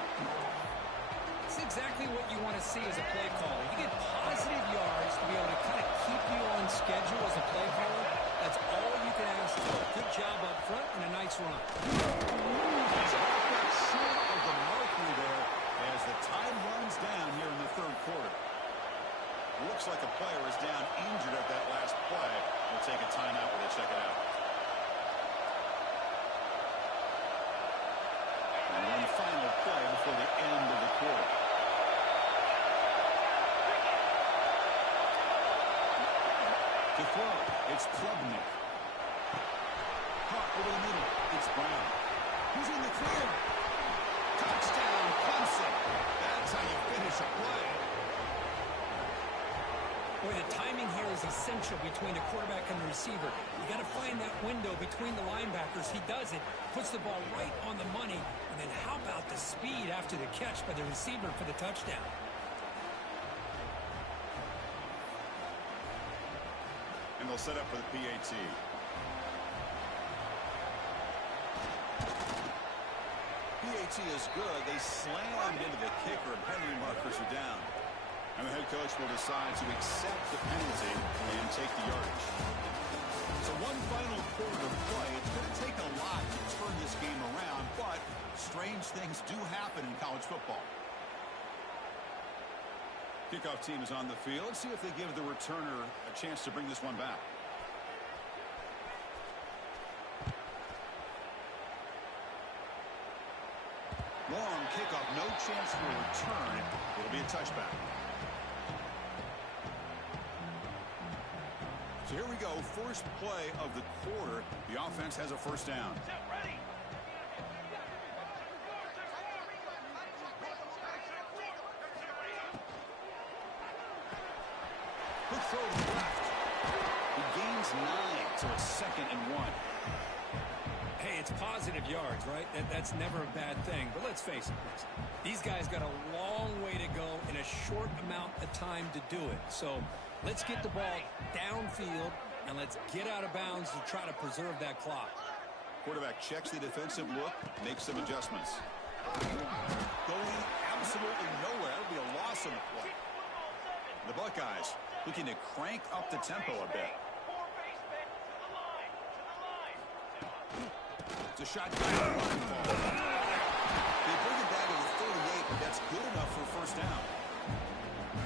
It's exactly what you want to see as a play caller. You get positive yards to be able to kind of keep you on schedule as a play caller. That's all you can ask for. Good job up front and a nice run. He's not short of the marker there as the time runs down here in the 3rd quarter. Looks like a player is down injured at that last play. We'll take a timeout while they check it out. And one final play before the end of the quarter. To throw, it's Klubnik. Caught over the middle, it's Brown. Who's in the clear? Touchdown, Clemson. That's how you finish a play. Boy, the timing here is essential between the quarterback and the receiver. You got to find that window between the linebackers. He does it, puts the ball right on the money, and then how about the speed after the catch by the receiver for the touchdown? And they'll set up for the PAT. PAT is good. They slammed into the kicker, and penalty markers are down. And the head coach will decide to accept the penalty and take the yardage. So one final quarter to play. It's going to take a lot to turn this game around, but strange things do happen in college football. Kickoff team is on the field. Let's see if they give the returner a chance to bring this one back. Long kickoff, no chance for a return. It'll be a touchback. So here we go, first play of the quarter. The offense has a 1st down. Ready. Quick throw to the left. He gains 9, so it's 2nd and 1. Hey, it's positive yards, right? That's never a bad thing. But let's face it, these guys got a long way to go in a short amount of time to do it. So let's get the ball downfield, and let's get out of bounds to try to preserve that clock. Quarterback checks the defensive look, makes some adjustments. Going absolutely nowhere. That'll be a loss on the play. The Buckeyes looking to crank up the tempo a bit. It's a shot down. They bring it back to the 38, but that's good enough for a 1st down.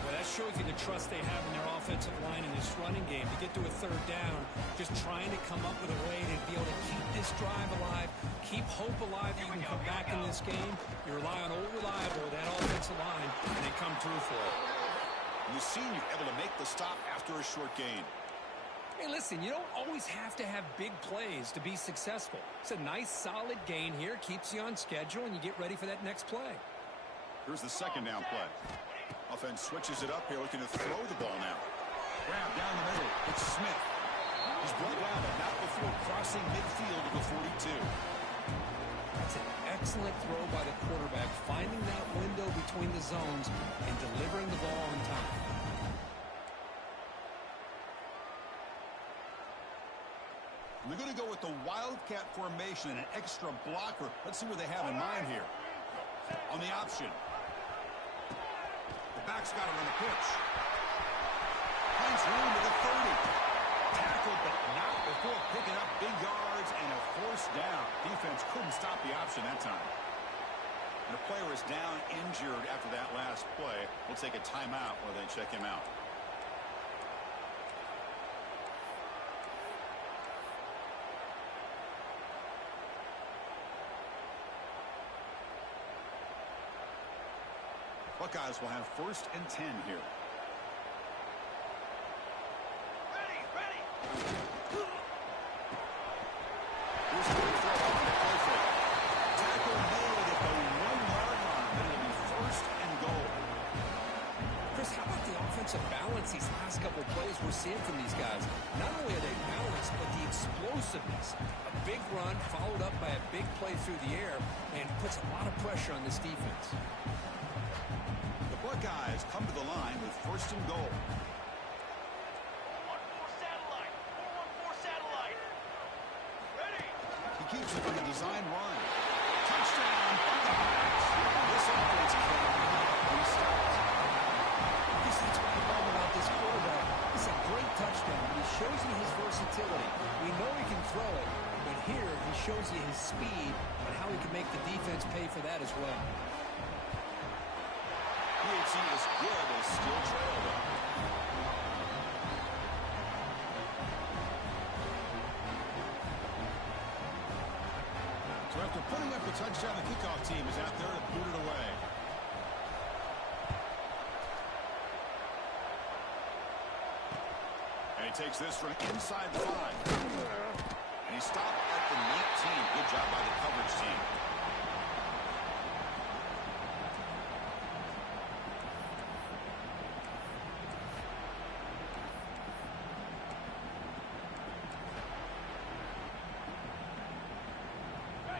Well, that shows you the trust they have in their offensive line in this running game. To get to a 3rd down, just trying to come up with a way to be able to keep this drive alive, keep hope alive that you can come back in this game. You rely on old reliable, that offensive line, and they come through for it. And the senior able to make the stop after a short gain. Hey, listen, you don't always have to have big plays to be successful. It's a nice, solid gain here. Keeps you on schedule, and you get ready for that next play. Here's the second down play. Offense switches it up here, looking to throw the ball now. Grab down the middle. It's Smith. He's brought down, but not before crossing midfield of the 42. That's an excellent throw by the quarterback, finding that window between the zones and delivering the ball on time. They're going to go with the Wildcat formation and an extra blocker. Let's see what they have in mind here. On the option. The back's got it on the pitch. Finds room to the 30. Tackled, but not before picking up big yards and a force down. Defense couldn't stop the option that time. And the player is down injured after that last play. We'll take a timeout while they check him out. Buckeyes will have 1st and 10 here. Ready. Here's a good throw off the play fake. Tackle made at the 1-yard line. It'll be 1st and goal. Chris, how about the offensive balance these last couple plays we're seeing from these guys? Not only are they balanced, but the explosiveness. A big run followed up by a big play through the air and puts a lot of pressure on this defense. Buckeyes come to the line with 1st and goal. 4-1-4 satellite. Ready. He keeps it on the design run. Touchdown, Buckeyes. This offense cannot be stopped. This is what I love about this quarterback. It's a great touchdown, but he shows you his versatility. We know he can throw it, but here he shows you his speed and how he can make the defense pay for that as well. PHC is good as still trailed up. So after putting up the touchdown, the kickoff team is out there to boot it away. And he takes this from inside the 5. And he stopped at the 19. Good job by the coverage team.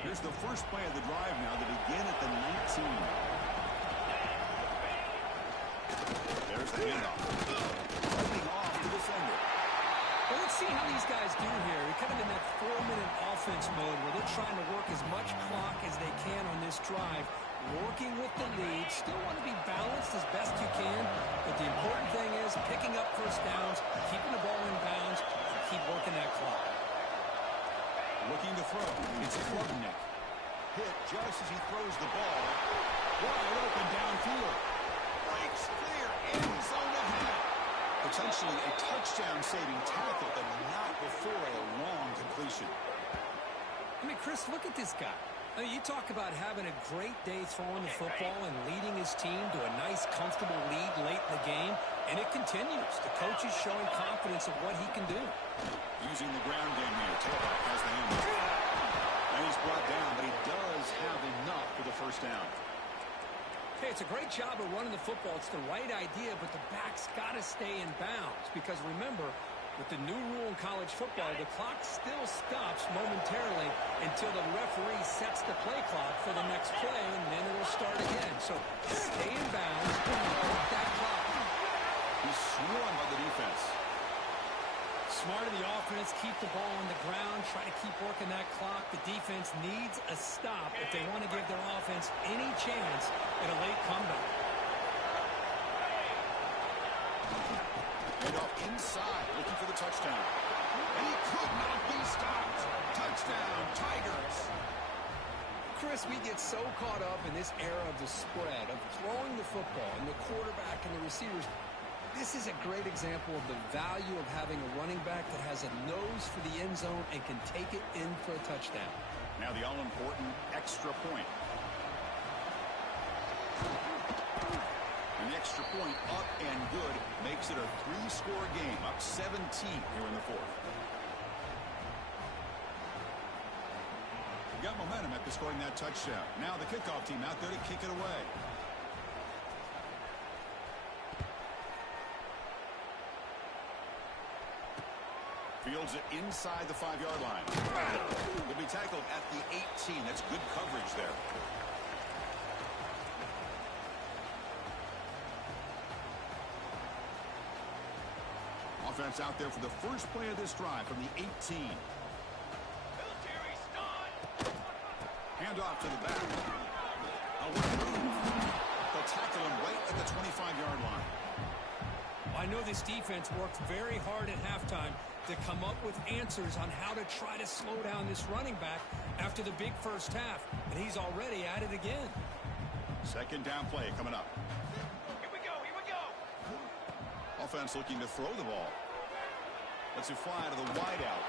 Here's the first play of the drive now to begin at the 19. There's the handoff. Holding off the defender. Well, let's see how these guys do here. They're kind of in that 4-minute offense mode where they're trying to work as much clock as they can on this drive, working with the lead. Still want to be balanced as best you can, but the important thing is picking up first downs, keeping the ball in bounds, and keep working that clock. Looking to throw. It's Klubnik. Hit just as he throws the ball. Wide open downfield. Breaks clear. End zone ahead. Potentially a touchdown-saving tackle, but not before a long completion. I mean, Chris, look at this guy. I mean, you talk about having a great day throwing the football and leading his team to a nice, comfortable lead late in the game, and it continues. The coach is showing confidence of what he can do. Using the ground game here. Tailback has the handoff. And he's brought down, but he does have enough for the first down. Hey, it's a great job of running the football. It's the right idea, but the back's got to stay in bounds because, remember, with the new rule in college football, the clock still stops momentarily until the referee sets the play clock for the next play, and then it'll start again. So stay in bounds, work that clock. He's swarmed by the defense. Smart of the offense, keep the ball on the ground, try to keep working that clock. The defense needs a stop if they want to give their offense any chance at a late comeback. And off inside, looking for the touchdown. And he could not be stopped. Touchdown, Tigers. Chris, we get so caught up in this era of the spread, of throwing the football, and the quarterback and the receivers. This is a great example of the value of having a running back that has a nose for the end zone and can take it in for a touchdown. Now the all-important extra point. An extra point up and good makes it a 3-score game, up 17 here in the fourth. Got momentum after scoring that touchdown. Now the kickoff team out there to kick it away. Fields it inside the 5-yard line. He'll be tackled at the 18. That's good coverage there. Offense out there for the first play of this drive from the 18. Military stun. Hand off to the back. They'll tackle him right at the 25-yard line. I know this defense worked very hard at halftime to come up with answers on how to try to slow down this running back after the big first half, and he's already at it again. Second down play coming up. Here we go, here we go. Offense looking to throw the ball. Lets it fly to the wideout.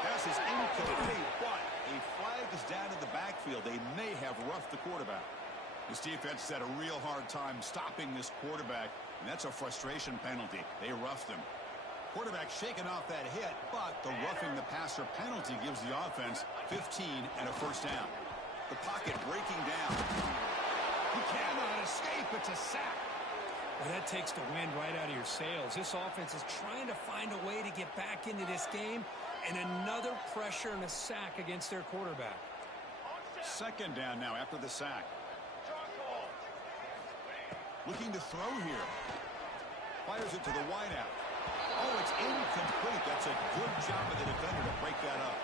Pass is incomplete, but a flag is down in the backfield. They may have roughed the quarterback. This defense has had a real hard time stopping this quarterback, and that's a frustration penalty. They roughed him. Quarterback shaking off that hit, but the roughing the passer penalty gives the offense 15 and a first down. The pocket breaking down. He cannot escape. It's a sack. Well, that takes the wind right out of your sails. This offense is trying to find a way to get back into this game, and another pressure and a sack against their quarterback. Second down now after the sack. Looking to throw here. Fires it to the wideout. Oh, it's incomplete. That's a good job of the defender to break that up.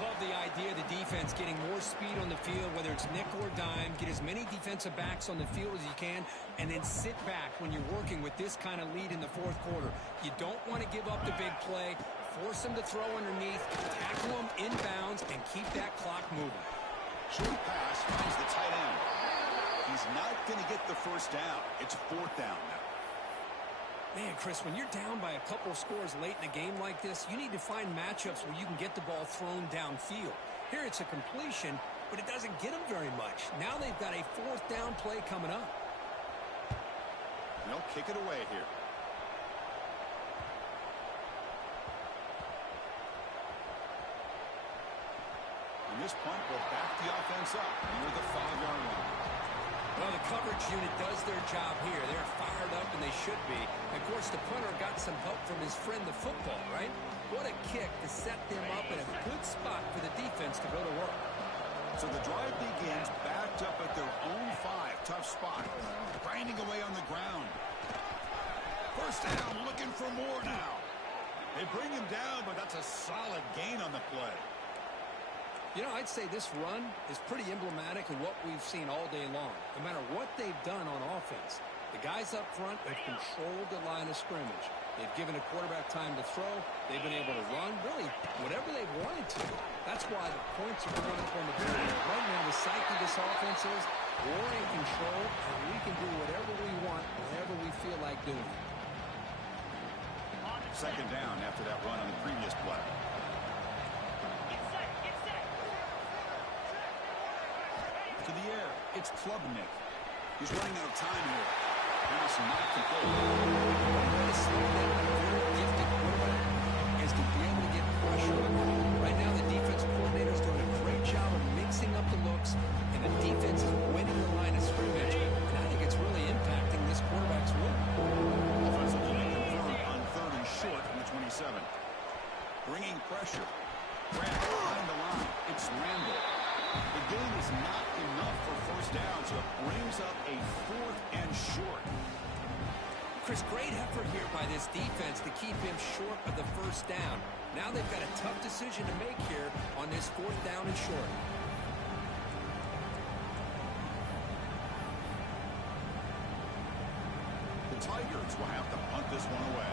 Love the idea of the defense getting more speed on the field, whether it's nickel or dime. Get as many defensive backs on the field as you can, and then sit back when you're working with this kind of lead in the fourth quarter. You don't want to give up the big play. Force them to throw underneath, tackle them inbounds, and keep that clock moving. Short pass finds the tight end. He's not going to get the first down. It's fourth down now. Man, Chris, when you're down by a couple of scores late in a game like this, you need to find matchups where you can get the ball thrown downfield. Here it's a completion, but it doesn't get them very much. Now they've got a fourth down play coming up. They'll kick it away here. And this punt will back the offense up near the 5-yard line. Well, the coverage unit does their job here. They're fired up, and they should be. Of course, the punter got some help from his friend, the football, right? What a kick to set them up in a good spot for the defense to go to work. So the drive begins backed up at their own 5. Tough spot. Grinding away on the ground. First down, looking for more now. They bring him down, but that's a solid gain on the play. You know, I'd say this run is pretty emblematic of what we've seen all day long. No matter what they've done on offense, the guys up front have controlled the line of scrimmage. They've given a quarterback time to throw. They've been able to run, really, whatever they've wanted to. That's why the points are going up on the board. Right now, the psyche of this offense is we're in control, and we can do whatever we want, whenever we feel like doing. Second down after that run on the previous play. To the air, it's Klubnik. He's running out of time here. Pass not complete. Very gifted quarterback is to be able to get pressure on him. Right now, the defense coordinator is doing a great job of mixing up the looks, and the defense is winning the line of scrimmage. And I think it's really impacting this quarterback's win. Offensive line converted on 3rd and short from the 27. Bringing pressure. Grant behind the line. It's Randall. The game is not enough for first down, so it brings up a 4th and short. Chris, great effort here by this defense to keep him short of the first down. Now they've got a tough decision to make here on this 4th down and short. The Tigers will have to punt this one away.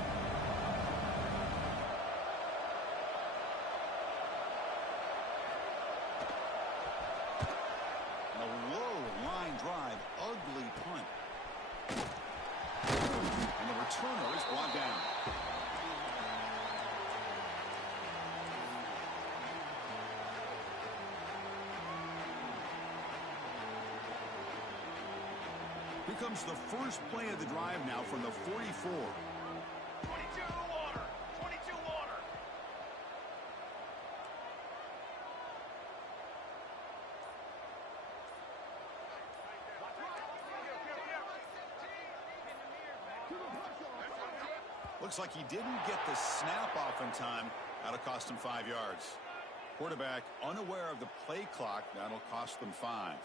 Returner is brought down. comes the first play of the drive now from the 44. 22 water. 22 water. Looks like he didn't get the snap off in time. That'll cost him 5 yards. Quarterback unaware of the play clock. That'll cost them 5.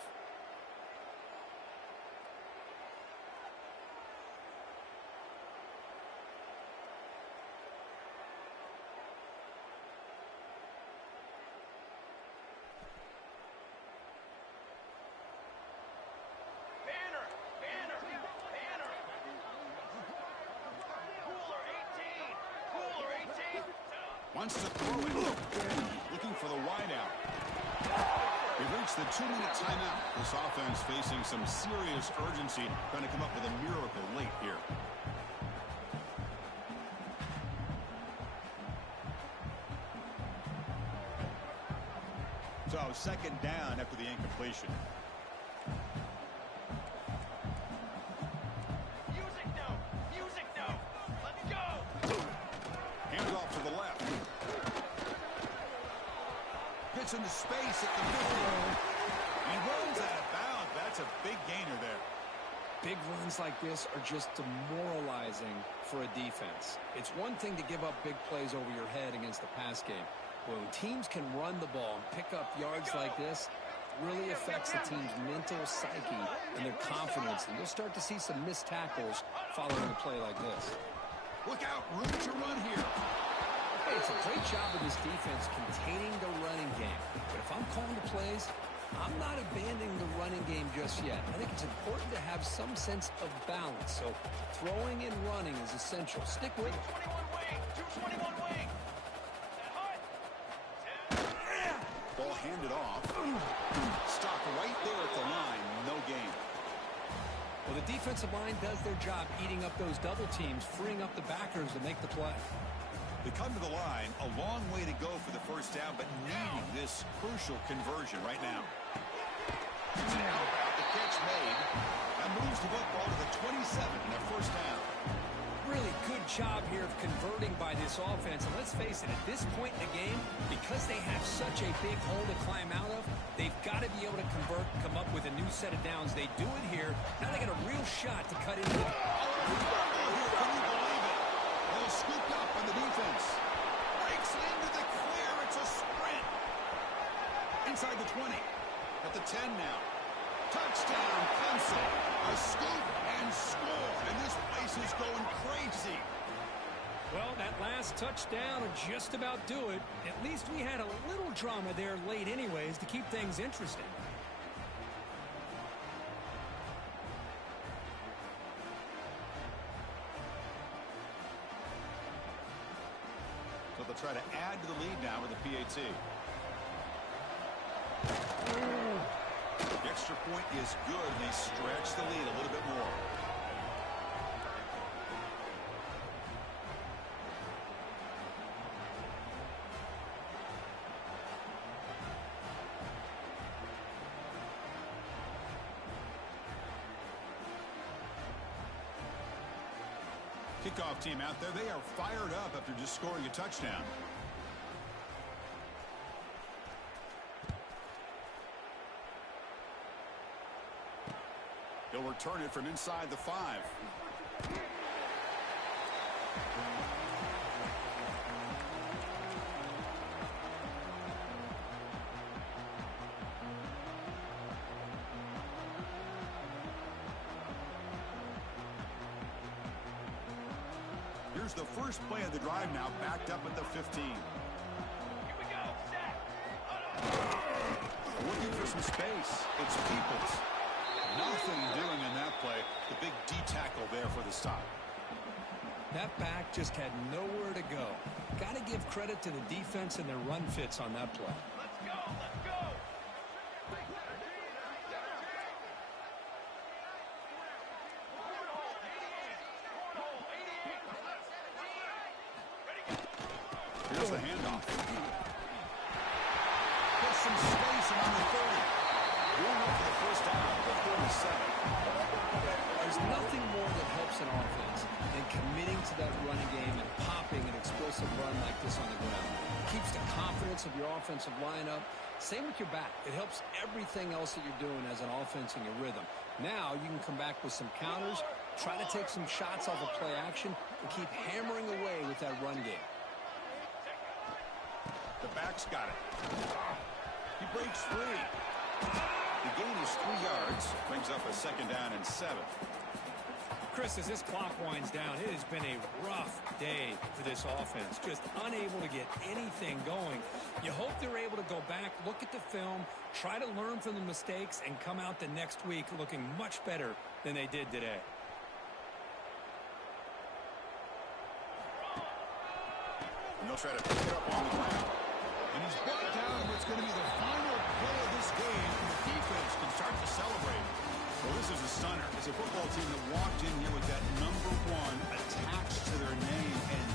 Wants to throw it. Looking for the wideout. We've reached the 2-minute timeout. This offense facing some serious urgency, trying to come up with a miracle late here. So second down after the incompletion. Music no. Music no. Let's go. Hands off to the left. Gets into space at the 50. He runs out of bounds. That's a big gainer there. Big runs like this are just demoralizing for a defense. It's one thing to give up big plays over your head against the pass game. When teams can run the ball and pick up yards like this, it really affects the team's mental psyche and their confidence. And you'll start to see some missed tackles following a play like this. Look out, room to run here. Hey, it's a great job of this defense containing the running game. But if I'm calling the plays, I'm not abandoning the running game just yet. I think it's important to have some sense of balance. So throwing and running is essential. Stick with it. 21 wing. 221 wing. Ball handed off. Stopped right there at the line. No gain. Well, the defensive line does their job eating up those double teams, freeing up the backers to make the play. They come to the line, a long way to go for the first down, but needing this crucial conversion right now. It's an out, the catch made. That moves the football to the 27 in their first down. Really good job here of converting by this offense. And let's face it, at this point in the game, because they have such a big hole to climb out of, they've got to be able to convert, come up with a new set of downs. They do it here. Now they got a real shot to cut into it. Can you believe it? Ball scooped up on the defense. Breaks into the clear. It's a sprint. Inside the 20. At the 10 now. Touchdown, Clemson. A scoop and score. And this place is going crazy. Well, that last touchdown will just about do it. At least we had a little drama there late anyways to keep things interesting. So they'll try to add to the lead now with the PAT. The extra point is good, and they stretch the lead a little bit more. Kickoff team out there, they are fired up after just scoring a touchdown. He'll return it from inside the 5. Here's the first play of the drive now, backed up at the 15. Here we go. Set. Looking for some space. It's Peoples. Nothing doing in that play. The big D tackle there for the stop. That back just had nowhere to go. Got to give credit to the defense and their run fits on that play. Let's go. Let's go. Here's the handoff. Gets some space around the 30. Going up for the first down, the 37. There's nothing more that helps an offense than committing to that running game and popping an explosive run like this on the ground. It keeps the confidence of your offensive lineup. Same with your back. It helps everything else that you're doing as an offense in your rhythm. Now you can come back with some counters, try to take some shots off of play action, and keep hammering away with that run game. The back's got it. He breaks free. The gain is 3 yards. Brings up a second down and 7. Chris, as this clock winds down, it has been a rough day for this offense. Just unable to get anything going. You hope they're able to go back, look at the film, try to learn from the mistakes, and come out the next week looking much better than they did today. And they'll try to pick it up on the ground. And he's brought down what's going to be the final play of this game, and the defense can start to celebrate. Well, this is a stunner. It's a football team that walked in here with that number 1 attached to their name, and